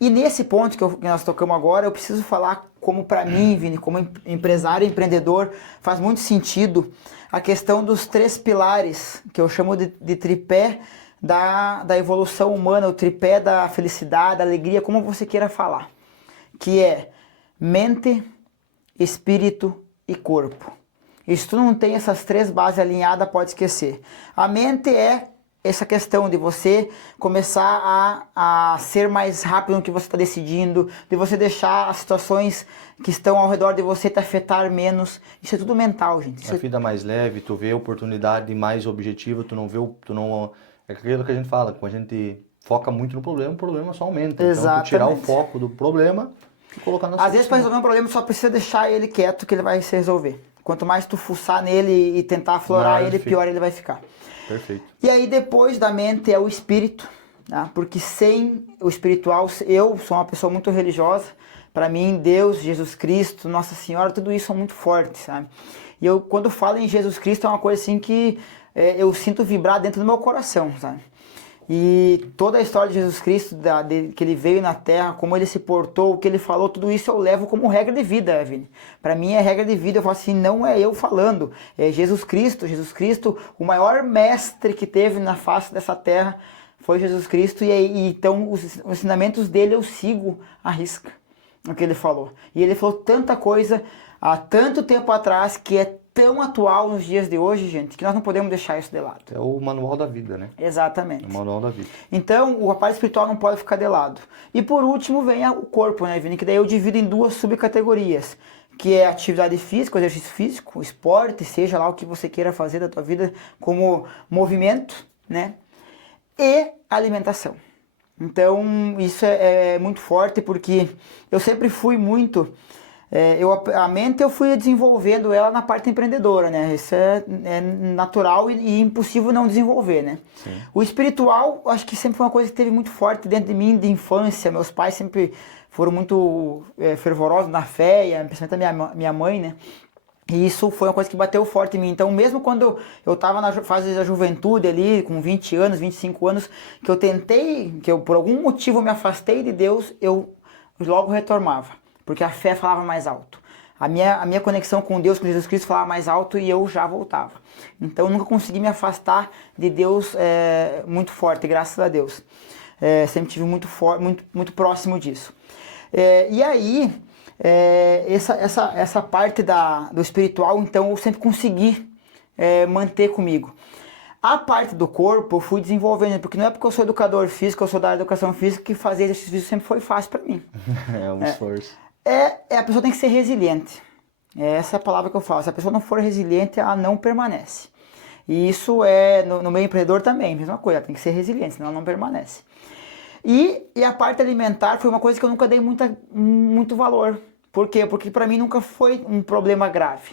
E nesse ponto que nós tocamos agora, eu preciso falar como para mim, Vini, como empresário e empreendedor, faz muito sentido a questão dos 3 pilares, que eu chamo de tripé da evolução humana, o tripé da felicidade, da alegria, como você queira falar, que é mente, espírito e corpo. E se tu não tem essas 3 bases alinhadas, pode esquecer. A mente é essa questão de você começar a ser mais rápido no que você está decidindo, de você deixar as situações que estão ao redor de você te afetar menos. Isso é tudo mental, gente. A vida mais leve, tu vê oportunidade mais objetiva, é aquilo que a gente fala, quando a gente foca muito no problema, o problema só aumenta. Exatamente. Então, tu tirar o foco do problema e colocar na solução. Às vezes, para resolver um problema, só precisa deixar ele quieto que ele vai se resolver. Quanto mais tu fuçar nele e tentar aflorar ele, pior ele vai ficar. Perfeito. E aí, depois da mente, é o espírito, né? Porque sem o espiritual, eu sou uma pessoa muito religiosa. Para mim, Deus, Jesus Cristo, Nossa Senhora, tudo isso é muito forte, sabe? E eu, quando falo em Jesus Cristo, é uma coisa assim que eu sinto vibrar dentro do meu coração, sabe? E toda a história de Jesus Cristo, que ele veio na Terra, como ele se portou, o que ele falou, tudo isso eu levo como regra de vida, Vini. Para mim é regra de vida, eu falo assim, não é eu falando, é Jesus Cristo. Jesus Cristo, o maior mestre que teve na face dessa Terra foi Jesus Cristo, e então os ensinamentos dele eu sigo à risca, o que ele falou. E ele falou tanta coisa há tanto tempo atrás que é tão atual nos dias de hoje, gente, que nós não podemos deixar isso de lado. É o manual da vida, né? Exatamente. É o manual da vida. Então, a parte espiritual não pode ficar de lado. E por último vem o corpo, né, Vini? Que daí eu divido em 2 subcategorias, que é atividade física, o exercício físico, o esporte, seja lá o que você queira fazer da tua vida como movimento, né? E alimentação. Então, isso é muito forte, porque eu sempre fui muito... a mente eu fui desenvolvendo ela na parte empreendedora, né? Isso é natural e impossível não desenvolver, né? Sim. O espiritual, acho que sempre foi uma coisa que teve muito forte dentro de mim, de infância. Meus pais sempre foram muito fervorosos na fé, principalmente a minha mãe, né? E isso foi uma coisa que bateu forte em mim. Então, mesmo quando eu estava na fase da juventude ali, com 20 anos, 25 anos, que eu por algum motivo me afastei de Deus, eu logo retornava. Porque a fé falava mais alto. A minha conexão com Deus, com Jesus Cristo, falava mais alto e eu já voltava. Então eu nunca consegui me afastar de Deus muito forte, graças a Deus. Sempre estive muito próximo disso. E aí, essa parte do espiritual, então eu sempre consegui manter comigo. A parte do corpo eu fui desenvolvendo, porque não é porque eu sou educador físico, eu sou da educação física, que fazer exercício físico sempre foi fácil para mim. É um esforço. A pessoa tem que ser resiliente. Essa é a palavra que eu falo. Se a pessoa não for resiliente, ela não permanece. E isso no meio empreendedor também, mesma coisa. Ela tem que ser resiliente, senão ela não permanece. E a parte alimentar foi uma coisa que eu nunca dei muito valor. Por quê? Porque para mim nunca foi um problema grave.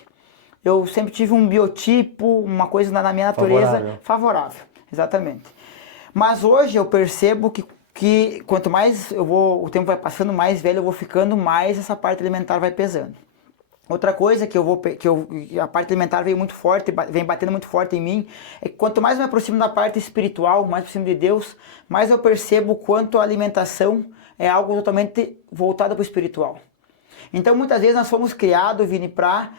Eu sempre tive um biotipo, uma coisa na minha natureza favorável. Exatamente. Mas hoje eu percebo que quanto mais o tempo vai passando, mais velho eu vou ficando, mais essa parte alimentar vai pesando. Outra coisa a parte alimentar veio muito forte, vem batendo muito forte em mim, é que quanto mais eu me aproximo da parte espiritual, mais aproximo de Deus, mais eu percebo quanto a alimentação é algo totalmente voltado para o espiritual. Então muitas vezes nós fomos criados, Vini, para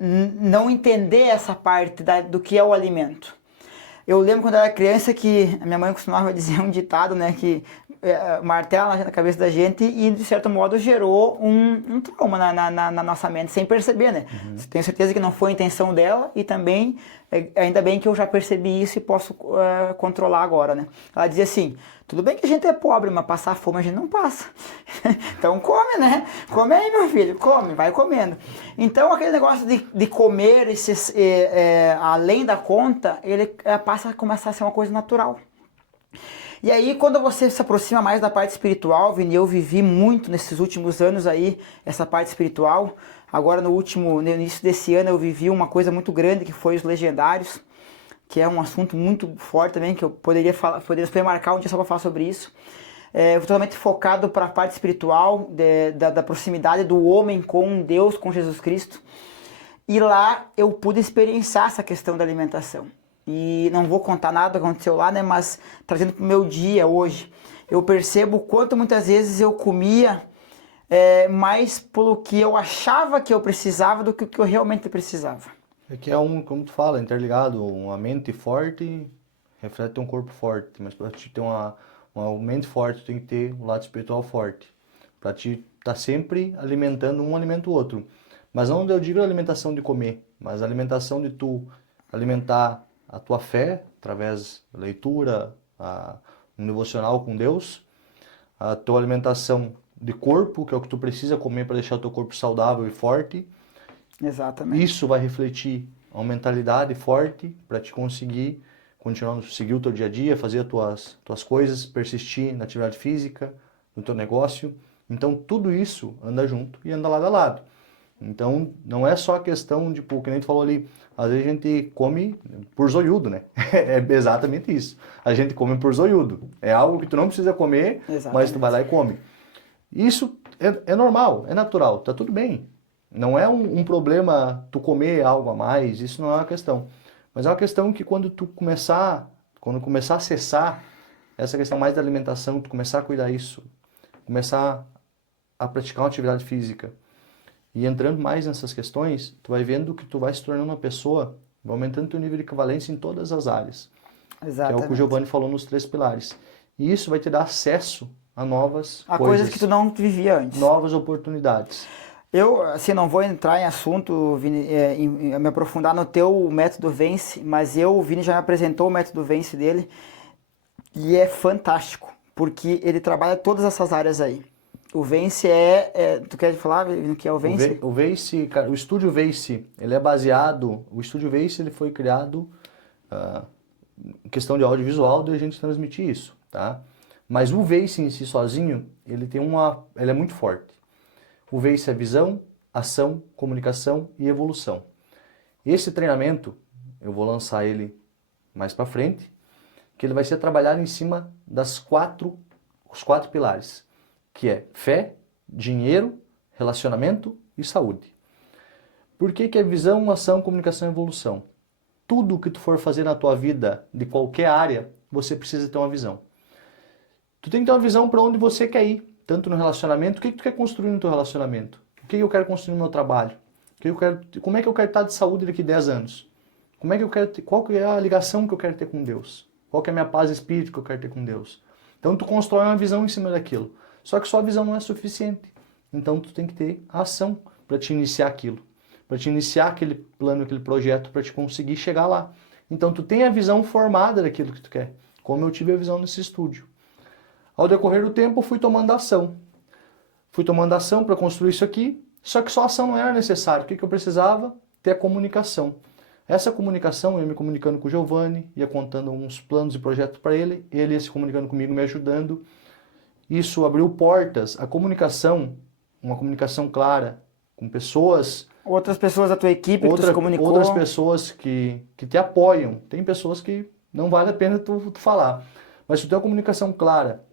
não entender essa parte do que é o alimento. Eu lembro quando eu era criança que a minha mãe costumava dizer um ditado, né, que martela na cabeça da gente e de certo modo gerou um trauma na nossa mente, sem perceber, né? Tenho certeza que não foi a intenção dela e também ainda bem que eu já percebi isso e posso controlar agora, né? Ela dizia assim, tudo bem que a gente é pobre, mas passar fome a gente não passa. Então come, né? Come aí, meu filho, come, vai comendo. Então aquele negócio de comer além da conta, ele passa a começar a ser uma coisa natural. E aí, quando você se aproxima mais da parte espiritual, Vini, eu vivi muito nesses últimos anos aí, essa parte espiritual. Agora, no início desse ano, eu vivi uma coisa muito grande, que foi os Legendários, que é um assunto muito forte também, que eu poderia marcar um dia só para falar sobre isso. Totalmente focado para a parte espiritual, da proximidade do homem com Deus, com Jesus Cristo. E lá eu pude experienciar essa questão da alimentação. E não vou contar nada que aconteceu lá, né? Mas trazendo para o meu dia hoje, eu percebo o quanto muitas vezes eu comia mais pelo que eu achava que eu precisava do que o que eu realmente precisava. É que como tu fala, interligado, uma mente forte reflete um corpo forte, mas para te ter uma mente forte, tu tem que ter um lado espiritual forte, para te estar sempre alimentando um alimenta o outro. Mas não eu digo a alimentação de comer, mas a alimentação de tu alimentar a tua fé, através da leitura, um devocional com Deus, a tua alimentação de corpo, que é o que tu precisa comer para deixar o teu corpo saudável e forte. Exatamente. Isso vai refletir uma mentalidade forte para te conseguir continuar a seguir o teu dia a dia, fazer as tuas coisas, persistir na atividade física, no teu negócio. Então tudo isso anda junto e anda lado a lado. Então, não é só a questão de, que nem tu falou ali, às vezes a gente come por zoiudo, né? É exatamente isso. A gente come por zoiudo. É algo que tu não precisa comer, exatamente, mas tu vai lá e come. Isso é normal, é natural, tá tudo bem. Não é um problema tu comer algo a mais, isso não é uma questão. Mas é uma questão que quando começar a acessar essa questão mais da alimentação, tu começar a cuidar disso, começar a praticar uma atividade física, e entrando mais nessas questões, tu vai vendo que tu vai se tornando uma pessoa, vai aumentando teu nível de equivalência em todas as áreas. Exatamente. Que é o que o Giovanni falou nos 3 pilares. E isso vai te dar acesso a novas coisas que tu não vivia antes. Novas oportunidades. Eu, assim, não vou entrar em assunto, Vini, me aprofundar no teu método Vence, mas o Vini já me apresentou o método Vence dele e é fantástico, porque ele trabalha todas essas áreas aí. O Vence tu quer falar no que é o Vence? O Vence, cara, o Estúdio Vence, ele é baseado, o Estúdio Vence ele foi criado em questão de audiovisual, de a gente transmitir isso, tá? Mas o Vence em si sozinho, ele é muito forte. O Vence é visão, ação, comunicação e evolução. Esse treinamento, eu vou lançar ele mais para frente, que ele vai ser trabalhado em cima os 4 pilares, que é fé, dinheiro, relacionamento e saúde. Por que é visão, ação, comunicação e evolução? Tudo que tu for fazer na tua vida, de qualquer área, você precisa ter uma visão. Tu tem que ter uma visão para onde você quer ir, tanto no relacionamento, o que tu quer construir no teu relacionamento? O que eu quero construir no meu trabalho? Como é que eu quero estar de saúde daqui a 10 anos? Qual que é a ligação que eu quero ter com Deus? Qual que é a minha paz de espírito que eu quero ter com Deus? Então tu constrói uma visão em cima daquilo. Só que só a visão não é suficiente. Então tu tem que ter a ação para te iniciar aquilo. Para te iniciar aquele plano, aquele projeto, para te conseguir chegar lá. Então tu tem a visão formada daquilo que tu quer. Como eu tive a visão nesse estúdio. Ao decorrer do tempo eu fui tomando ação. Fui tomando ação para construir isso aqui. Só que só a ação não era necessário. O que eu precisava? Ter a comunicação. Essa comunicação, eu ia me comunicando com o Giovanni, ia contando uns planos e projetos para ele ia se comunicando comigo, me ajudando. Isso abriu portas, a comunicação, uma comunicação clara, com pessoas... Outras pessoas da tua equipe que tu se comunicou. Outras pessoas que te apoiam. Tem pessoas que não vale a pena tu falar. Mas tu tem uma comunicação clara.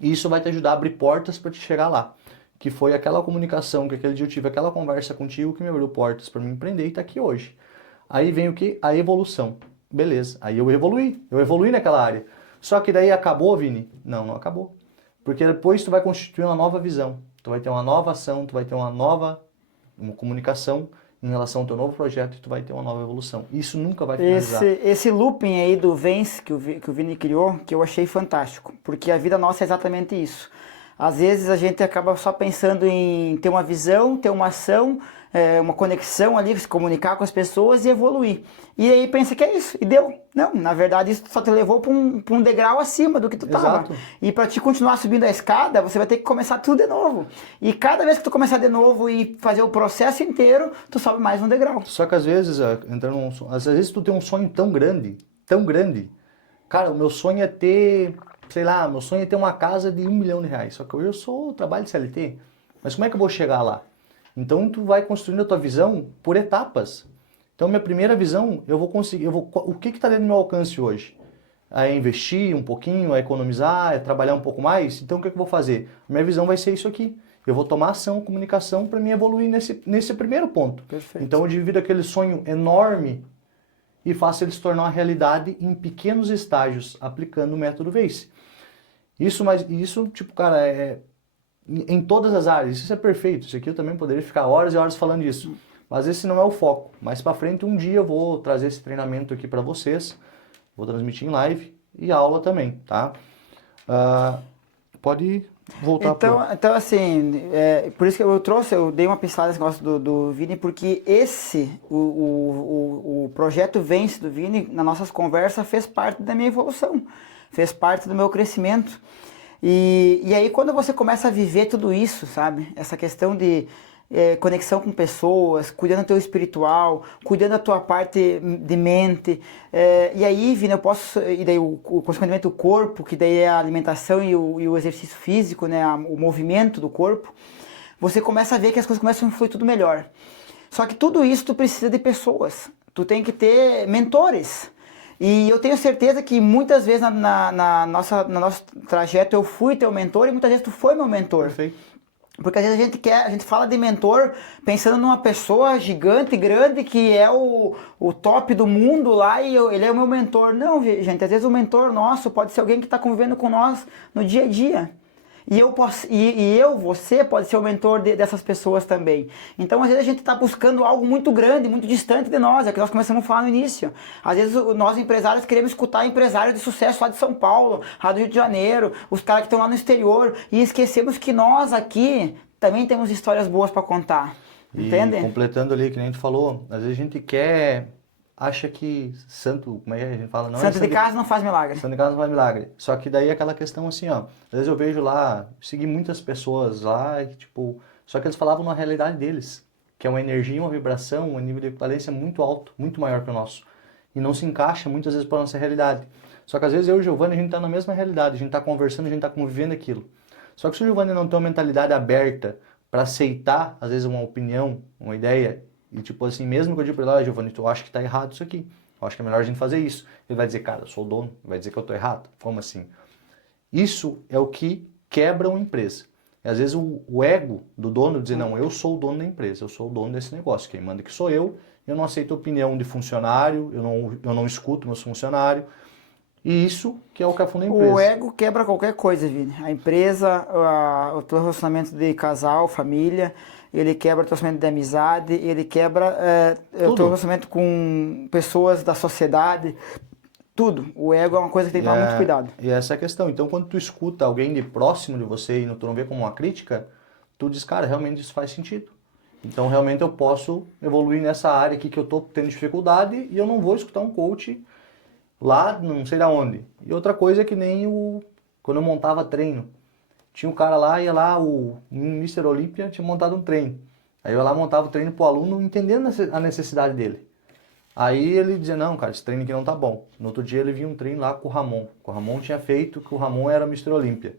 E isso vai te ajudar a abrir portas para te chegar lá. Que foi aquela comunicação, que aquele dia eu tive aquela conversa contigo que me abriu portas para me empreender e estar aqui hoje. Aí vem o que? A evolução. Beleza, aí eu evoluí naquela área. Só que daí acabou, Vini? Não acabou. Porque depois tu vai constituir uma nova visão, tu vai ter uma nova ação, tu vai ter uma comunicação em relação ao teu novo projeto e tu vai ter uma nova evolução. Isso nunca vai finalizar. Esse looping aí do Vence que o Vini criou, que eu achei fantástico, porque a vida nossa é exatamente isso. Às vezes a gente acaba só pensando em ter uma visão, ter uma ação, uma conexão ali, se comunicar com as pessoas e evoluir. E aí pensa que é isso, e deu. Não, na verdade isso só te levou para um degrau acima do que tu estava. Exato. E para te continuar subindo a escada, você vai ter que começar tudo de novo. E cada vez que tu começar de novo e fazer o processo inteiro, tu sobe mais um degrau. Só que às vezes, às vezes tu tem um sonho tão grande. Cara, o meu sonho é ter, sei lá, meu sonho é ter uma casa de R$1 milhão. Só que hoje eu trabalho de CLT. Mas como é que eu vou chegar lá? Então tu vai construindo a tua visão por etapas. Então minha primeira visão, o que está dentro do meu alcance hoje? É investir um pouquinho, é economizar, é trabalhar um pouco mais? Então o que eu vou fazer? Minha visão vai ser isso aqui. Eu vou tomar ação, comunicação para me evoluir nesse primeiro ponto. Perfeito. Então eu divido aquele sonho enorme e faço ele se tornar uma realidade em pequenos estágios, aplicando o método VACE. Isso, tipo, cara, em todas as áreas, isso é perfeito. Isso aqui eu também poderia ficar horas e horas falando disso. Mas esse não é o foco. Mais para frente, um dia eu vou trazer esse treinamento aqui para vocês. Vou transmitir em live e aula também, tá? Pode voltar Então assim, por isso que eu dei uma pincelada nesse negócio do Vini, porque o projeto Vence do Vini, nas nossas conversas, fez parte da minha evolução, fez parte do meu crescimento. E aí quando você começa a viver tudo isso, sabe? Essa questão de conexão com pessoas, cuidando do teu espiritual, cuidando da tua parte de mente, e aí, Vini, e daí consequentemente o corpo, que daí é a alimentação e o exercício físico, né, o movimento do corpo, você começa a ver que as coisas começam a fluir tudo melhor. Só que tudo isso tu precisa de pessoas, tu tem que ter mentores. E eu tenho certeza que muitas vezes no nosso trajeto eu fui teu mentor e muitas vezes tu foi meu mentor. Perfeito. Porque às vezes a gente fala de mentor pensando numa pessoa gigante, grande, que é o top do mundo lá e ele é o meu mentor. Não, gente, às vezes o mentor nosso pode ser alguém que está convivendo com nós no dia a dia. Você pode ser o mentor dessas pessoas também. Então, às vezes a gente está buscando algo muito grande, muito distante de nós, é o que nós começamos a falar no início. Às vezes nós empresários queremos escutar empresários de sucesso lá de São Paulo, lá do Rio de Janeiro, os caras que estão lá no exterior, e esquecemos que nós aqui também temos histórias boas para contar. Entende? E completando ali, que nem a gente falou, às vezes a gente acha que santo, como é que a gente fala? Não santo de casa não faz milagre. Santo de casa não faz milagre. Só que daí é aquela questão assim, ó. Às vezes eu vejo lá, segui muitas pessoas lá, tipo, só que eles falavam na realidade deles, que é uma energia, uma vibração, um nível de equivalência muito alto, muito maior que o nosso. E não se encaixa muitas vezes para a nossa realidade. Só que às vezes eu e o Giovanni, a gente está na mesma realidade, a gente está conversando, a gente está convivendo aquilo. Só que se o Giovanni não tem uma mentalidade aberta para aceitar, às vezes, uma opinião, uma ideia, e tipo assim, mesmo que eu diga pra ele, Giovanni, eu acho que tá errado isso aqui. Eu acho que é melhor a gente fazer isso. Ele vai dizer, cara, eu sou o dono. Vai dizer que eu tô errado. Como assim? Isso é o que quebra uma empresa. E às vezes o ego do dono dizer, não, eu sou o dono da empresa, eu sou o dono desse negócio. Quem manda que sou eu não aceito a opinião de funcionário, eu não escuto meus funcionários. E isso que é o que afunda a empresa. O ego quebra qualquer coisa, Vini. A empresa, o teu relacionamento de casal, família, ele quebra o teu relacionamento de amizade, ele quebra o teu relacionamento com pessoas da sociedade, tudo. O ego é uma coisa que tem que tomar muito cuidado. E essa é a questão. Então, quando tu escuta alguém de próximo de você e tu não vê como uma crítica, tu diz, cara, realmente isso faz sentido. Então, realmente eu posso evoluir nessa área aqui que eu tô tendo dificuldade e eu não vou escutar um coach lá, não sei da onde. E outra coisa é que nem quando eu montava treino. Tinha um cara lá, ia lá, o Mr. Olímpia tinha montado um treino. Aí eu lá montava o treino pro aluno, entendendo a necessidade dele. Aí ele dizia, não, cara, esse treino aqui não tá bom. No outro dia ele vinha um treino lá com o Ramon. O Ramon tinha feito, que o Ramon era Mr. Olímpia.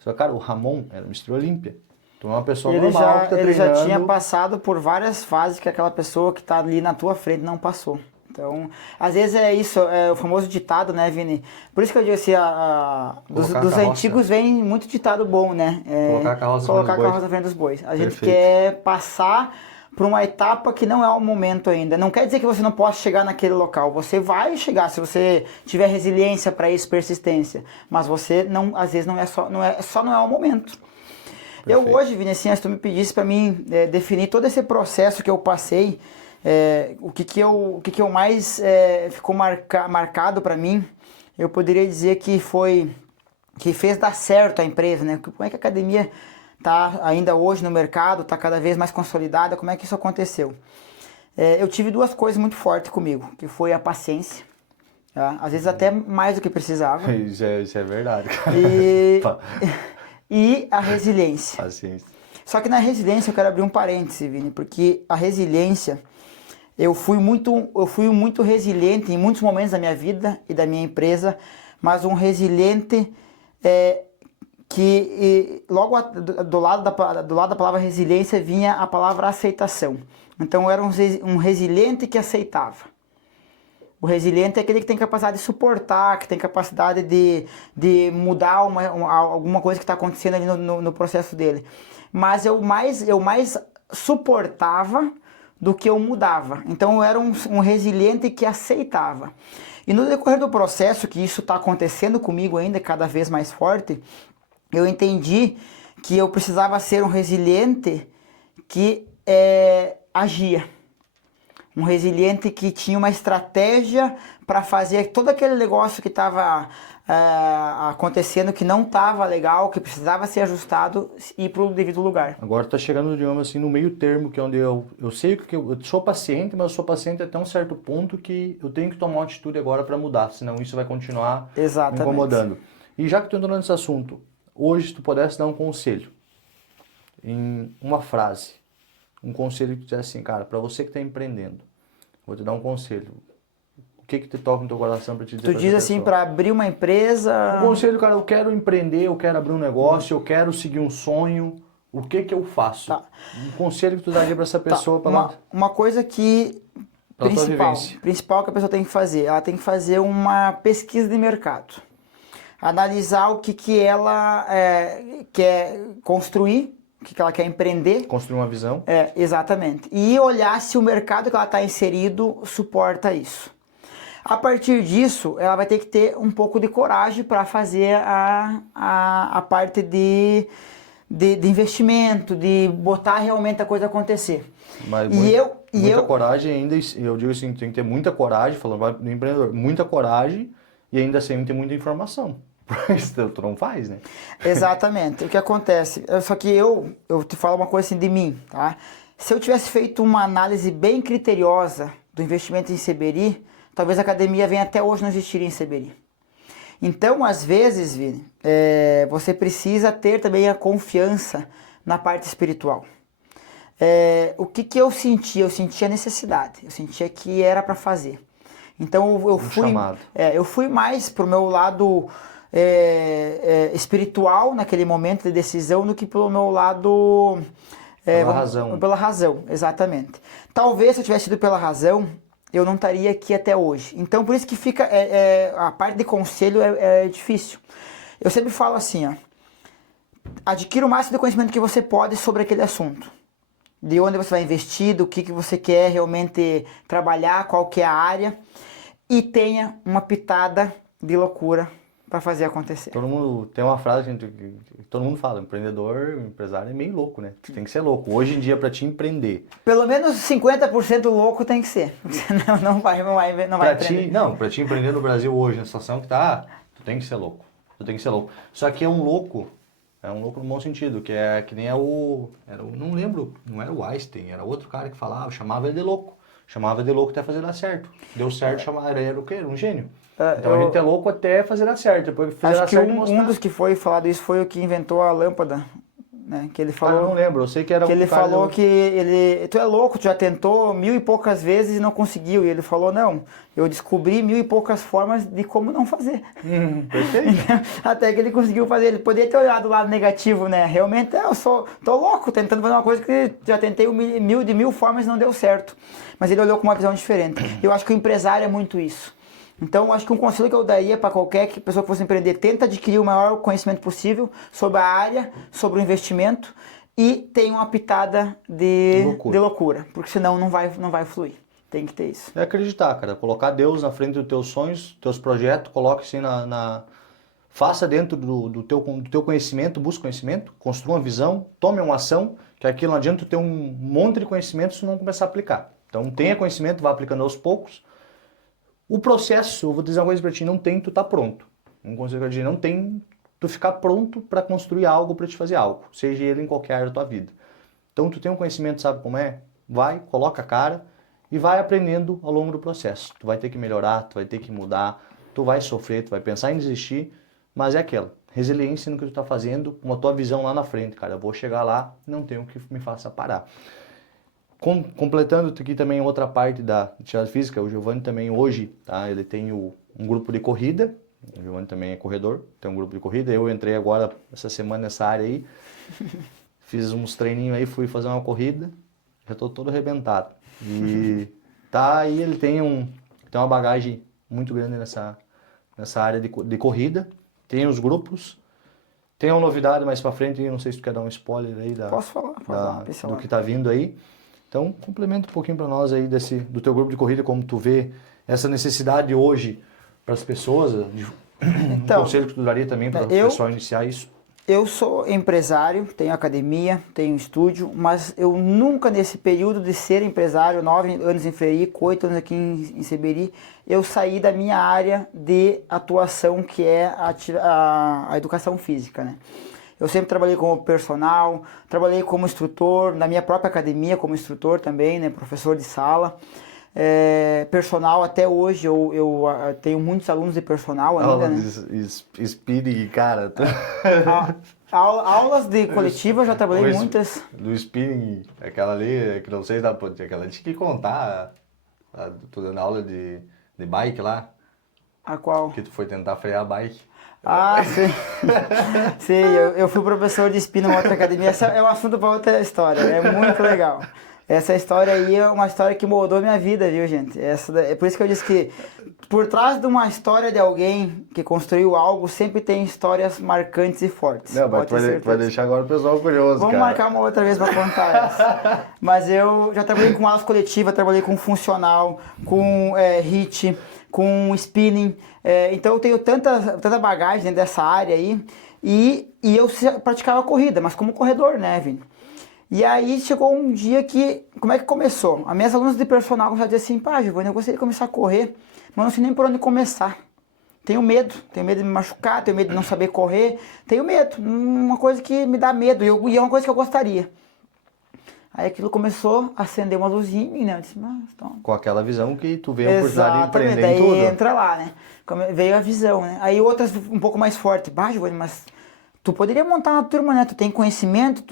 Só que, cara, o Ramon era Mr. Olímpia. Então é uma pessoa normal que tá ele treinando. Já tinha passado por várias fases que aquela pessoa que tá ali na tua frente não passou. Então, às vezes é isso, é o famoso ditado, né, Vini? Por isso que eu disse, dos antigos vem muito ditado bom, né? Colocar a carroça na frente dos bois. A gente Perfeito. quer passar por uma etapa que não é o momento ainda. Não quer dizer que você não possa chegar naquele local. Você vai chegar se você tiver resiliência para isso, persistência. Mas você não, às vezes não é o momento. Perfeito. Eu hoje, Vini, assim, se tu me pedisse para mim definir todo esse processo que eu passei, o que eu mais ficou marcado para mim, eu poderia dizer que fez dar certo a empresa, né? Como é que a academia está ainda hoje no mercado, está cada vez mais consolidada. Como é que isso aconteceu? Eu tive duas coisas muito fortes comigo, que foi a paciência, tá? Às vezes até mais do que precisava, Isso é verdade, cara. e, e a resiliência. Paciência. Só que na resiliência eu quero abrir um parêntese, Vini, porque a resiliência, eu fui muito resiliente em muitos momentos da minha vida e da minha empresa, mas um resiliente que logo do lado da palavra resiliência vinha a palavra aceitação. Então eu era um resiliente que aceitava. O resiliente é aquele que tem capacidade de suportar, que tem capacidade de mudar alguma coisa que está acontecendo ali no processo dele. Mas eu mais suportava do que eu mudava. Então eu era um resiliente que aceitava. E no decorrer do processo, que isso está acontecendo comigo ainda cada vez mais forte, eu entendi que eu precisava ser um resiliente que agia. Um resiliente que tinha uma estratégia para fazer todo aquele negócio que estava acontecendo, que não estava legal, que precisava ser ajustado e ir para o devido lugar. Agora tá chegando, digamos assim, no meio termo, que é onde eu sei que eu sou paciente, mas eu sou paciente até um certo ponto que eu tenho que tomar uma atitude agora para mudar, senão isso vai continuar me incomodando. E já que tu entrou nesse assunto, hoje se tu pudesse dar um conselho, em uma frase, um conselho que tu dissesse assim, cara, para você que está empreendendo, vou te dar um conselho. O que te toca no teu coração para te dizer? Tu diz assim, para abrir uma empresa... Um conselho, cara, eu quero empreender, eu quero abrir um negócio, eu quero seguir um sonho, o que eu faço? Tá. Um conselho que tu daria para essa pessoa? Tá. Uma coisa que... principal que a pessoa tem que fazer, ela tem que fazer uma pesquisa de mercado. Analisar o que ela quer construir, o que ela quer empreender. Construir uma visão. Exatamente. E olhar se o mercado que ela está inserido suporta isso. A partir disso, ela vai ter que ter um pouco de coragem para fazer a parte de investimento, de botar realmente a coisa acontecer. Mas muita coragem ainda, eu digo assim, tem que ter muita coragem, falando do empreendedor, muita coragem e ainda assim ter muita informação. Isso tu não faz, né? Exatamente. O que acontece? Só que eu te falo uma coisa assim de mim, tá? Se eu tivesse feito uma análise bem criteriosa do investimento em Seberi, talvez a academia venha até hoje não existir em Seberi. Então, às vezes, Vini, você precisa ter também a confiança na parte espiritual. O que eu sentia? Eu sentia necessidade. Eu sentia que era para fazer. Então, eu fui mais pro meu lado... espiritual naquele momento de decisão do que pelo meu lado pela razão, exatamente. Talvez se eu tivesse ido pela razão eu não estaria aqui até hoje. Então por isso que fica a parte de conselho é difícil. Eu sempre falo assim, ó, adquira o máximo de conhecimento que você pode sobre aquele assunto, de onde você vai investir, do que você quer realmente trabalhar, qual que é a área, e tenha uma pitada de loucura para fazer acontecer. Todo mundo tem uma frase que todo mundo fala, empresário é meio louco, né? Tem que ser louco. Hoje em dia, para te empreender... Pelo menos 50% louco tem que ser. Senão não vai empreender. Para te empreender no Brasil hoje, na situação que tá, tu tem que ser louco. Tu tem que ser louco. Só que é um louco no bom sentido, que nem não lembro, não era o Einstein, era outro cara que falava, chamava ele de louco. Chamava de louco até fazer dar certo. Deu certo, era o quê? Era um gênio. Então a gente é louco até fazer dar certo. Depois fazer acho dar que certo um dos que foi falado isso foi o que inventou a lâmpada. Né? Que ele falou, eu não lembro, eu sei que era que ele falou que tu é louco, tu já tentou 1000 e poucas vezes e não conseguiu. E ele falou, não, eu descobri 1000 e poucas formas de como não fazer. Perfeito. Até que ele conseguiu fazer. Ele poderia ter olhado o lado negativo, né? Realmente, tô louco tentando fazer uma coisa que já tentei de mil formas e não deu certo. Mas ele olhou com uma visão diferente. Eu acho que o empresário é muito isso. Então, eu acho que um conselho que eu daria para qualquer pessoa que fosse empreender, tenta adquirir o maior conhecimento possível sobre a área, sobre o investimento e tenha uma pitada de loucura, porque senão não vai fluir. Tem que ter isso. É acreditar, cara. Colocar Deus na frente dos teus sonhos, teus projetos, coloque assim faça dentro do teu conhecimento, busque conhecimento, construa uma visão, tome uma ação, que aquilo não adianta ter um monte de conhecimento se não começar a aplicar. Então, tenha conhecimento, vá aplicando aos poucos. O processo, eu vou dizer uma coisa pra ti, não tem, tu tá pronto. Um conselho que eu digo, não tem, tu ficar pronto para construir algo, para te fazer algo, seja ele em qualquer área da tua vida. Então tu tem um conhecimento, sabe como é? Vai, coloca a cara e vai aprendendo ao longo do processo. Tu vai ter que melhorar, tu vai ter que mudar, tu vai sofrer, tu vai pensar em desistir, mas é aquela resiliência no que tu tá fazendo, com a tua visão lá na frente, cara. Eu vou chegar lá, não tenho o que me faça parar. Completando aqui também outra parte da atividade física, o Giovanni também hoje, tá? Ele tem um grupo de corrida, o Giovanni também é corredor, tem um grupo de corrida, eu entrei agora essa semana nessa área aí, fiz uns treininhos aí, fui fazer uma corrida, já tô todo arrebentado. E tá aí, ele tem uma bagagem muito grande nessa área de corrida, tem os grupos, tem uma novidade mais pra frente, não sei se tu quer dar um spoiler aí Posso falar, do que tá vindo aí. Então, complementa um pouquinho para nós aí do teu grupo de corrida, como tu vê essa necessidade hoje para as pessoas, um conselho que tu daria também para o pessoal iniciar isso. Eu sou empresário, tenho academia, tenho estúdio, mas eu nunca nesse período de ser empresário, 9 anos em Floripa, 8 anos aqui em Seberi, eu saí da minha área de atuação, que é a educação física, né? Eu sempre trabalhei como personal, trabalhei como instrutor, na minha própria academia como instrutor também, né, professor de sala. Personal, até hoje eu tenho muitos alunos de personal ainda, aula né? de spinning, cara. Aulas de coletiva eu já trabalhei muitas. Do spinning, aquela ali, que não sei, aquela tinha que contar, tu dando aula de bike lá. A qual? Que tu foi tentar frear a bike. Ah, sim. Sim, eu fui professor de spinning numa outra academia. Essa é um assunto para outra história, é muito legal. Essa história aí é uma história que moldou minha vida, viu, gente? É por isso que eu disse que por trás de uma história de alguém que construiu algo, sempre tem histórias marcantes e fortes. Não, mas tu vai deixar agora o pessoal curioso, Vamos marcar uma outra vez para contar essa. Mas eu já trabalhei com aulas coletivas, trabalhei com funcional, com HIIT, com spinning. Então eu tenho tanta bagagem dentro dessa área aí. E eu praticava corrida, mas como corredor, né, Vini? E aí chegou um dia que, como é que começou? As minhas alunas de personal já diziam assim, pá, Giovanni, eu gostaria de começar a correr, mas não sei nem por onde começar. Tenho medo de me machucar, tenho medo de não saber correr, tenho medo, uma coisa que me dá medo, e é uma coisa que eu gostaria. Aí aquilo começou a acender uma luzinha em mim, né? Eu disse, mas, então... Com aquela visão que tu veio a oportunidade de empreender daí em tudo. Entra lá, né? Veio a visão, né? Aí outras um pouco mais fortes, bah, Giovanni, mas... Tu poderia montar uma turma, né? Tu tem conhecimento,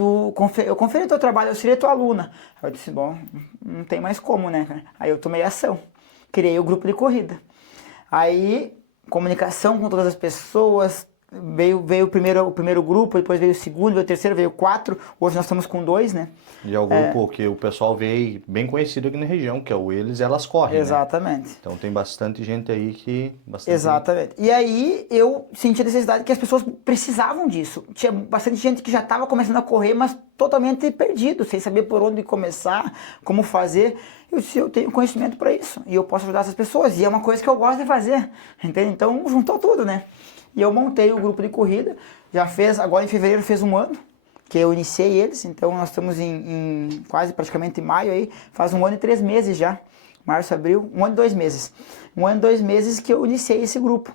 eu conferi teu trabalho, eu seria tua aluna. Aí eu disse, bom, não tem mais como, né, cara? Aí eu tomei ação, criei o grupo de corrida. Aí, comunicação com todas as pessoas, veio o primeiro grupo, depois veio o segundo, veio o terceiro, veio o 4, hoje nós estamos com 2, né? E é o grupo que o pessoal vê bem conhecido aqui na região, que é o Eles, Elas Correm, Exatamente. Né? Então tem bastante gente aí que... Exatamente. E aí eu senti a necessidade que as pessoas precisavam disso. Tinha bastante gente que já estava começando a correr, mas totalmente perdido, sem saber por onde começar, como fazer. Eu disse, eu tenho conhecimento para isso e eu posso ajudar essas pessoas. E é uma coisa que eu gosto de fazer, entende? Então juntou tudo, né? E eu montei o grupo de corrida, agora em fevereiro fez 1 ano, que eu iniciei eles, então nós estamos em quase praticamente maio aí, faz 1 ano e 3 meses já, março, abril, 1 ano e 2 meses. 1 ano e 2 meses que eu iniciei esse grupo.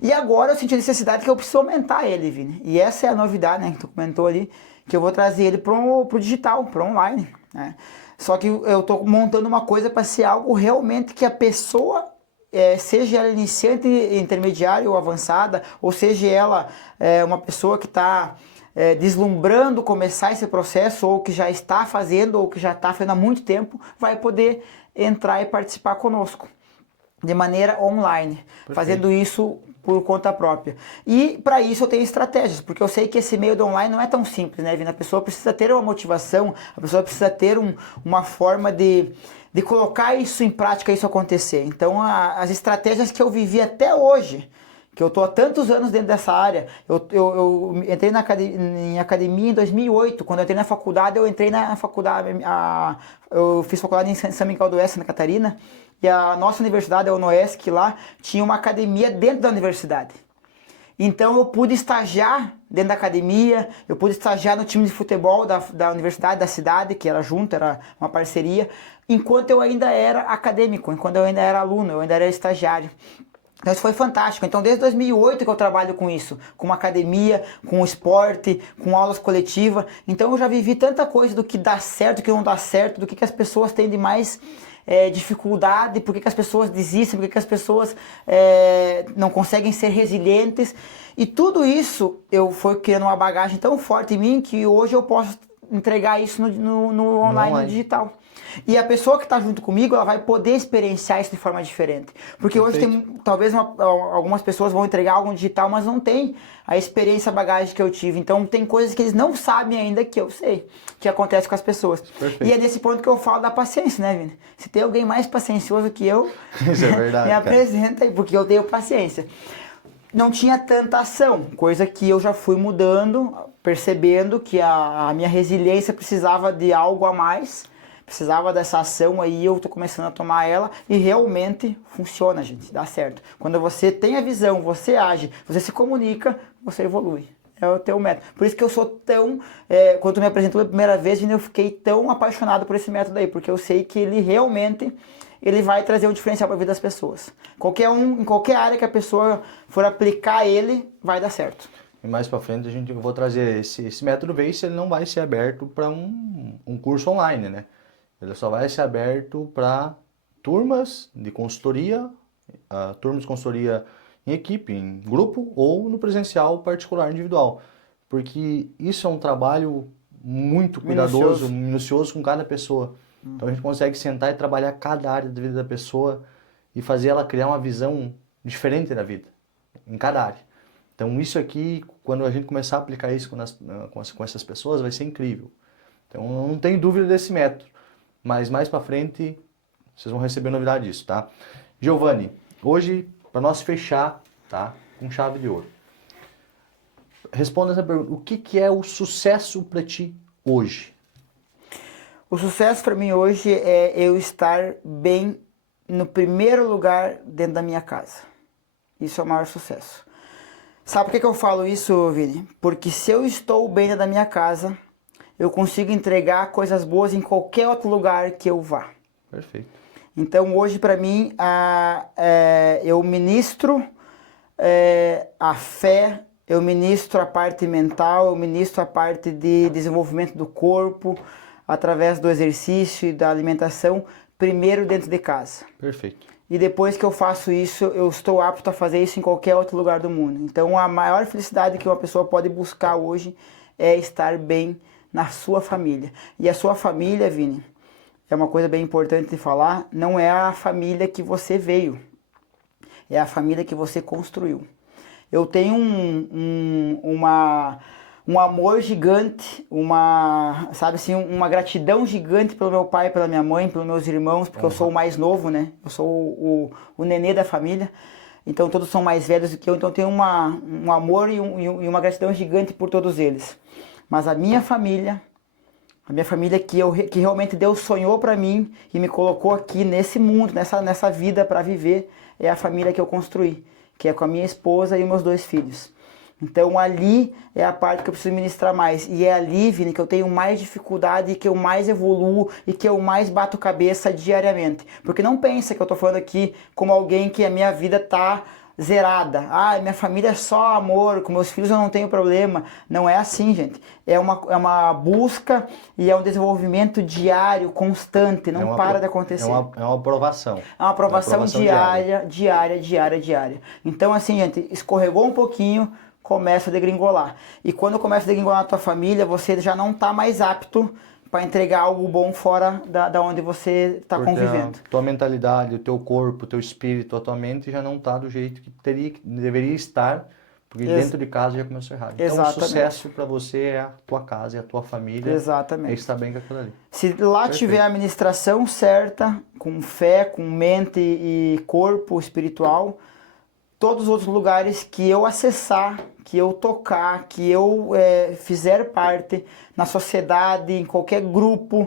E agora eu senti a necessidade que eu preciso aumentar ele, Vini. E essa é a novidade, né, que tu comentou ali, que eu vou trazer ele pro digital, pro online, né. Só que eu tô montando uma coisa para ser algo realmente que a pessoa... seja ela iniciante, intermediária ou avançada, ou seja ela uma pessoa que está deslumbrando começar esse processo, ou que já está fazendo, ou que já está fazendo há muito tempo, vai poder entrar e participar conosco, de maneira online, Perfeito. Fazendo isso por conta própria. E para isso eu tenho estratégias, porque eu sei que esse meio do online não é tão simples, né, Vina? A pessoa precisa ter uma motivação, a pessoa precisa ter uma forma de colocar isso em prática, isso acontecer. Então as estratégias que eu vivi até hoje, que eu estou há tantos anos dentro dessa área, eu entrei em academia em 2008, quando eu entrei na faculdade, eu fiz faculdade em São Miguel do Oeste, Santa Catarina, e a nossa universidade, a UNOESC lá, tinha uma academia dentro da universidade. Então eu pude estagiar dentro da academia, eu pude estagiar no time de futebol da universidade, da cidade, que era junto, era uma parceria, enquanto eu ainda era acadêmico, enquanto eu ainda era aluno, eu ainda era estagiário. Então isso foi fantástico. Então desde 2008 que eu trabalho com isso, com uma academia, com esporte, com aulas coletivas. Então eu já vivi tanta coisa do que dá certo, do que não dá certo, do que as pessoas têm de mais dificuldade, por que as pessoas desistem, por que as pessoas não conseguem ser resilientes. E tudo isso eu fui criando uma bagagem tão forte em mim que hoje eu posso entregar isso no online, no digital. E a pessoa que está junto comigo, ela vai poder experienciar isso de forma diferente. Porque Perfeito. hoje tem, talvez algumas pessoas vão entregar algo digital, mas não tem a experiência, a bagagem que eu tive. Então tem coisas que eles não sabem ainda que eu sei, que acontece com as pessoas. Perfeito. E é nesse ponto que eu falo da paciência, né, Vini? Se tem alguém mais paciencioso que eu, Isso é verdade, me apresenta aí, porque eu tenho paciência. Não tinha tanta ação, coisa que eu já fui mudando, percebendo que a minha resiliência precisava de algo a mais, precisava dessa ação aí, eu tô começando a tomar ela e realmente funciona, gente, dá certo. Quando você tem a visão, você age, você se comunica, você evolui. É o teu método. Por isso que eu sou tão, quando tu me apresentou pela primeira vez, eu fiquei tão apaixonado por esse método aí, porque eu sei que ele realmente ele vai trazer um diferencial para a vida das pessoas. Em qualquer área que a pessoa for aplicar ele, vai dar certo. E mais para frente eu vou trazer esse método Vace, ele não vai ser aberto para um curso online, né? Ele só vai ser aberto para turmas de consultoria em equipe, em grupo ou no presencial particular individual. Porque isso é um trabalho muito cuidadoso, minucioso com cada pessoa. Então a gente consegue sentar e trabalhar cada área da vida da pessoa e fazer ela criar uma visão diferente da vida, em cada área. Então isso aqui, quando a gente começar a aplicar isso com essas pessoas, vai ser incrível. Então eu não tenho dúvida desse método, mas mais para frente vocês vão receber novidade disso, tá? Giovanni, hoje, para nós fechar, tá, com chave de ouro, responda essa pergunta, o que é o sucesso para ti hoje? O sucesso para mim hoje é eu estar bem no primeiro lugar dentro da minha casa. Isso é o maior sucesso. Sabe por que eu falo isso, Vini? Porque se eu estou bem dentro da minha casa, eu consigo entregar coisas boas em qualquer outro lugar que eu vá. Perfeito. Então hoje para mim eu ministro a fé, eu ministro a parte mental, eu ministro a parte de desenvolvimento do corpo, através do exercício e da alimentação, primeiro dentro de casa. Perfeito. E depois que eu faço isso, eu estou apto a fazer isso em qualquer outro lugar do mundo. Então a maior felicidade que uma pessoa pode buscar hoje é estar bem na sua família. E a sua família, Vini, é uma coisa bem importante de falar, não é a família que você veio, é a família que você construiu. Eu tenho um amor gigante, sabe assim, uma gratidão gigante pelo meu pai, pela minha mãe, pelos meus irmãos, porque eu sou o mais novo, né? Eu sou o nenê da família, então todos são mais velhos do que eu, então eu tenho um amor e uma gratidão gigante por todos eles. Mas a minha família que realmente Deus sonhou para mim e me colocou aqui nesse mundo, nessa vida para viver, é a família que eu construí, que é com a minha esposa e meus 2 filhos. Então ali é a parte que eu preciso ministrar mais. E é ali, Vini, que eu tenho mais dificuldade, que eu mais evoluo e que eu mais bato cabeça diariamente. Porque não pensa que eu tô falando aqui como alguém que a minha vida tá zerada. Ah, minha família é só amor, com meus filhos eu não tenho problema. Não é assim, gente. É uma busca e é um desenvolvimento diário, constante, não para de acontecer. É uma aprovação. É uma aprovação diária. Então assim, gente, escorregou um pouquinho, começa a degringolar. E quando começa a degringolar na tua família, você já não está mais apto para entregar algo bom fora da onde você está convivendo. A tua mentalidade, o teu corpo, o teu espírito, a tua mente já não está do jeito que deveria estar, porque dentro de casa já começou errado. Então o sucesso para você é a tua casa, é a tua família. Exatamente. É estar bem com aquilo ali. Se lá tiver a administração certa, com fé, com mente e corpo espiritual, todos os outros lugares que eu acessar, que eu tocar, que eu fizer parte na sociedade, em qualquer grupo,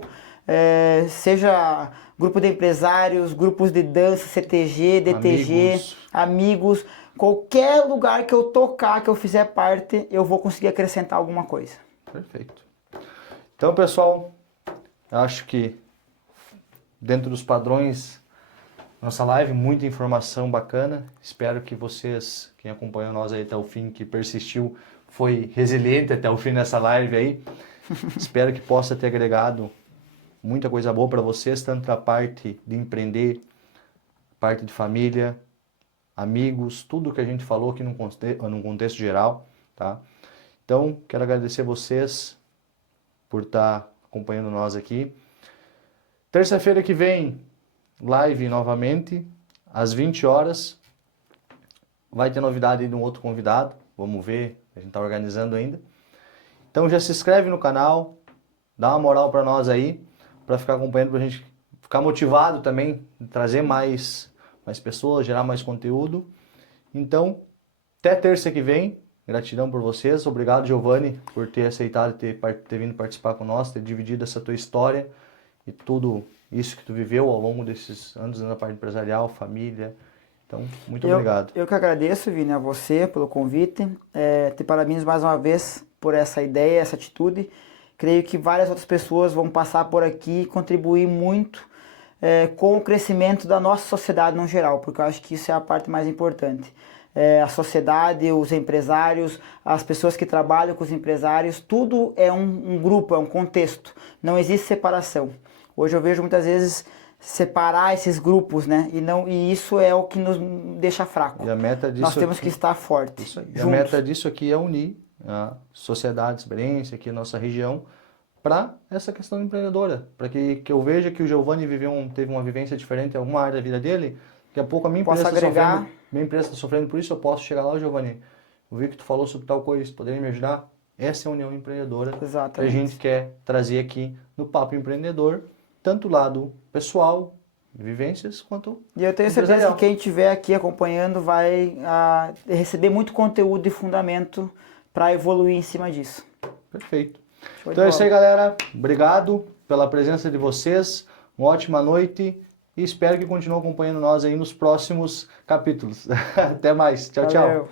seja grupo de empresários, grupos de dança, CTG, DTG, amigos, qualquer lugar que eu tocar, que eu fizer parte, eu vou conseguir acrescentar alguma coisa. Perfeito. Então, pessoal, acho que dentro dos padrões nossa live, muita informação bacana. Espero que vocês, quem acompanhou nós aí até o fim, que persistiu, foi resiliente até o fim dessa live aí. Espero que possa ter agregado muita coisa boa para vocês, tanto a parte de empreender, parte de família, amigos, tudo que a gente falou aqui num contexto geral, tá? Então, quero agradecer vocês por estar acompanhando nós aqui. Terça-feira que vem, live novamente, às 20 horas. Vai ter novidade aí de um outro convidado, vamos ver, a gente está organizando ainda. Então já se inscreve no canal, dá uma moral para nós aí, para ficar acompanhando, para a gente ficar motivado também, trazer mais pessoas, gerar mais conteúdo. Então, até terça que vem, gratidão por vocês, obrigado Giovanni por ter aceitado, ter vindo participar com nós, ter dividido essa tua história e tudo isso que tu viveu ao longo desses anos na parte empresarial, família. Então, muito obrigado. Eu que agradeço, Vini, a você pelo convite, te parabéns mais uma vez por essa ideia, essa atitude. Creio que várias outras pessoas vão passar por aqui e contribuir muito com o crescimento da nossa sociedade no geral, porque eu acho que isso é a parte mais importante. A sociedade, os empresários, as pessoas que trabalham com os empresários, tudo é um grupo, é um contexto, não existe separação. Hoje eu vejo muitas vezes separar esses grupos, né? E isso é o que nos deixa fraco. E a meta disso Nós temos que estar fortes. E a meta disso aqui é unir a sociedade experiência aqui, a nossa região, para essa questão empreendedora. Para que eu veja que o Giovanni teve uma vivência diferente em alguma área da vida dele, daqui a pouco a minha empresa está sofrendo por isso, eu posso chegar lá, Giovanni, eu vi que tu falou sobre tal coisa, poderia me ajudar? Essa é a união empreendedora que a gente quer trazer aqui no Papo Empreendedor, tanto o lado pessoal, vivências, quanto e eu tenho certeza que quem estiver aqui acompanhando vai receber muito conteúdo e fundamento para evoluir em cima disso. Perfeito. Então é isso aí, galera. Obrigado pela presença de vocês. Uma ótima noite e espero que continuem acompanhando nós aí nos próximos capítulos. Até mais. Tchau, tchau.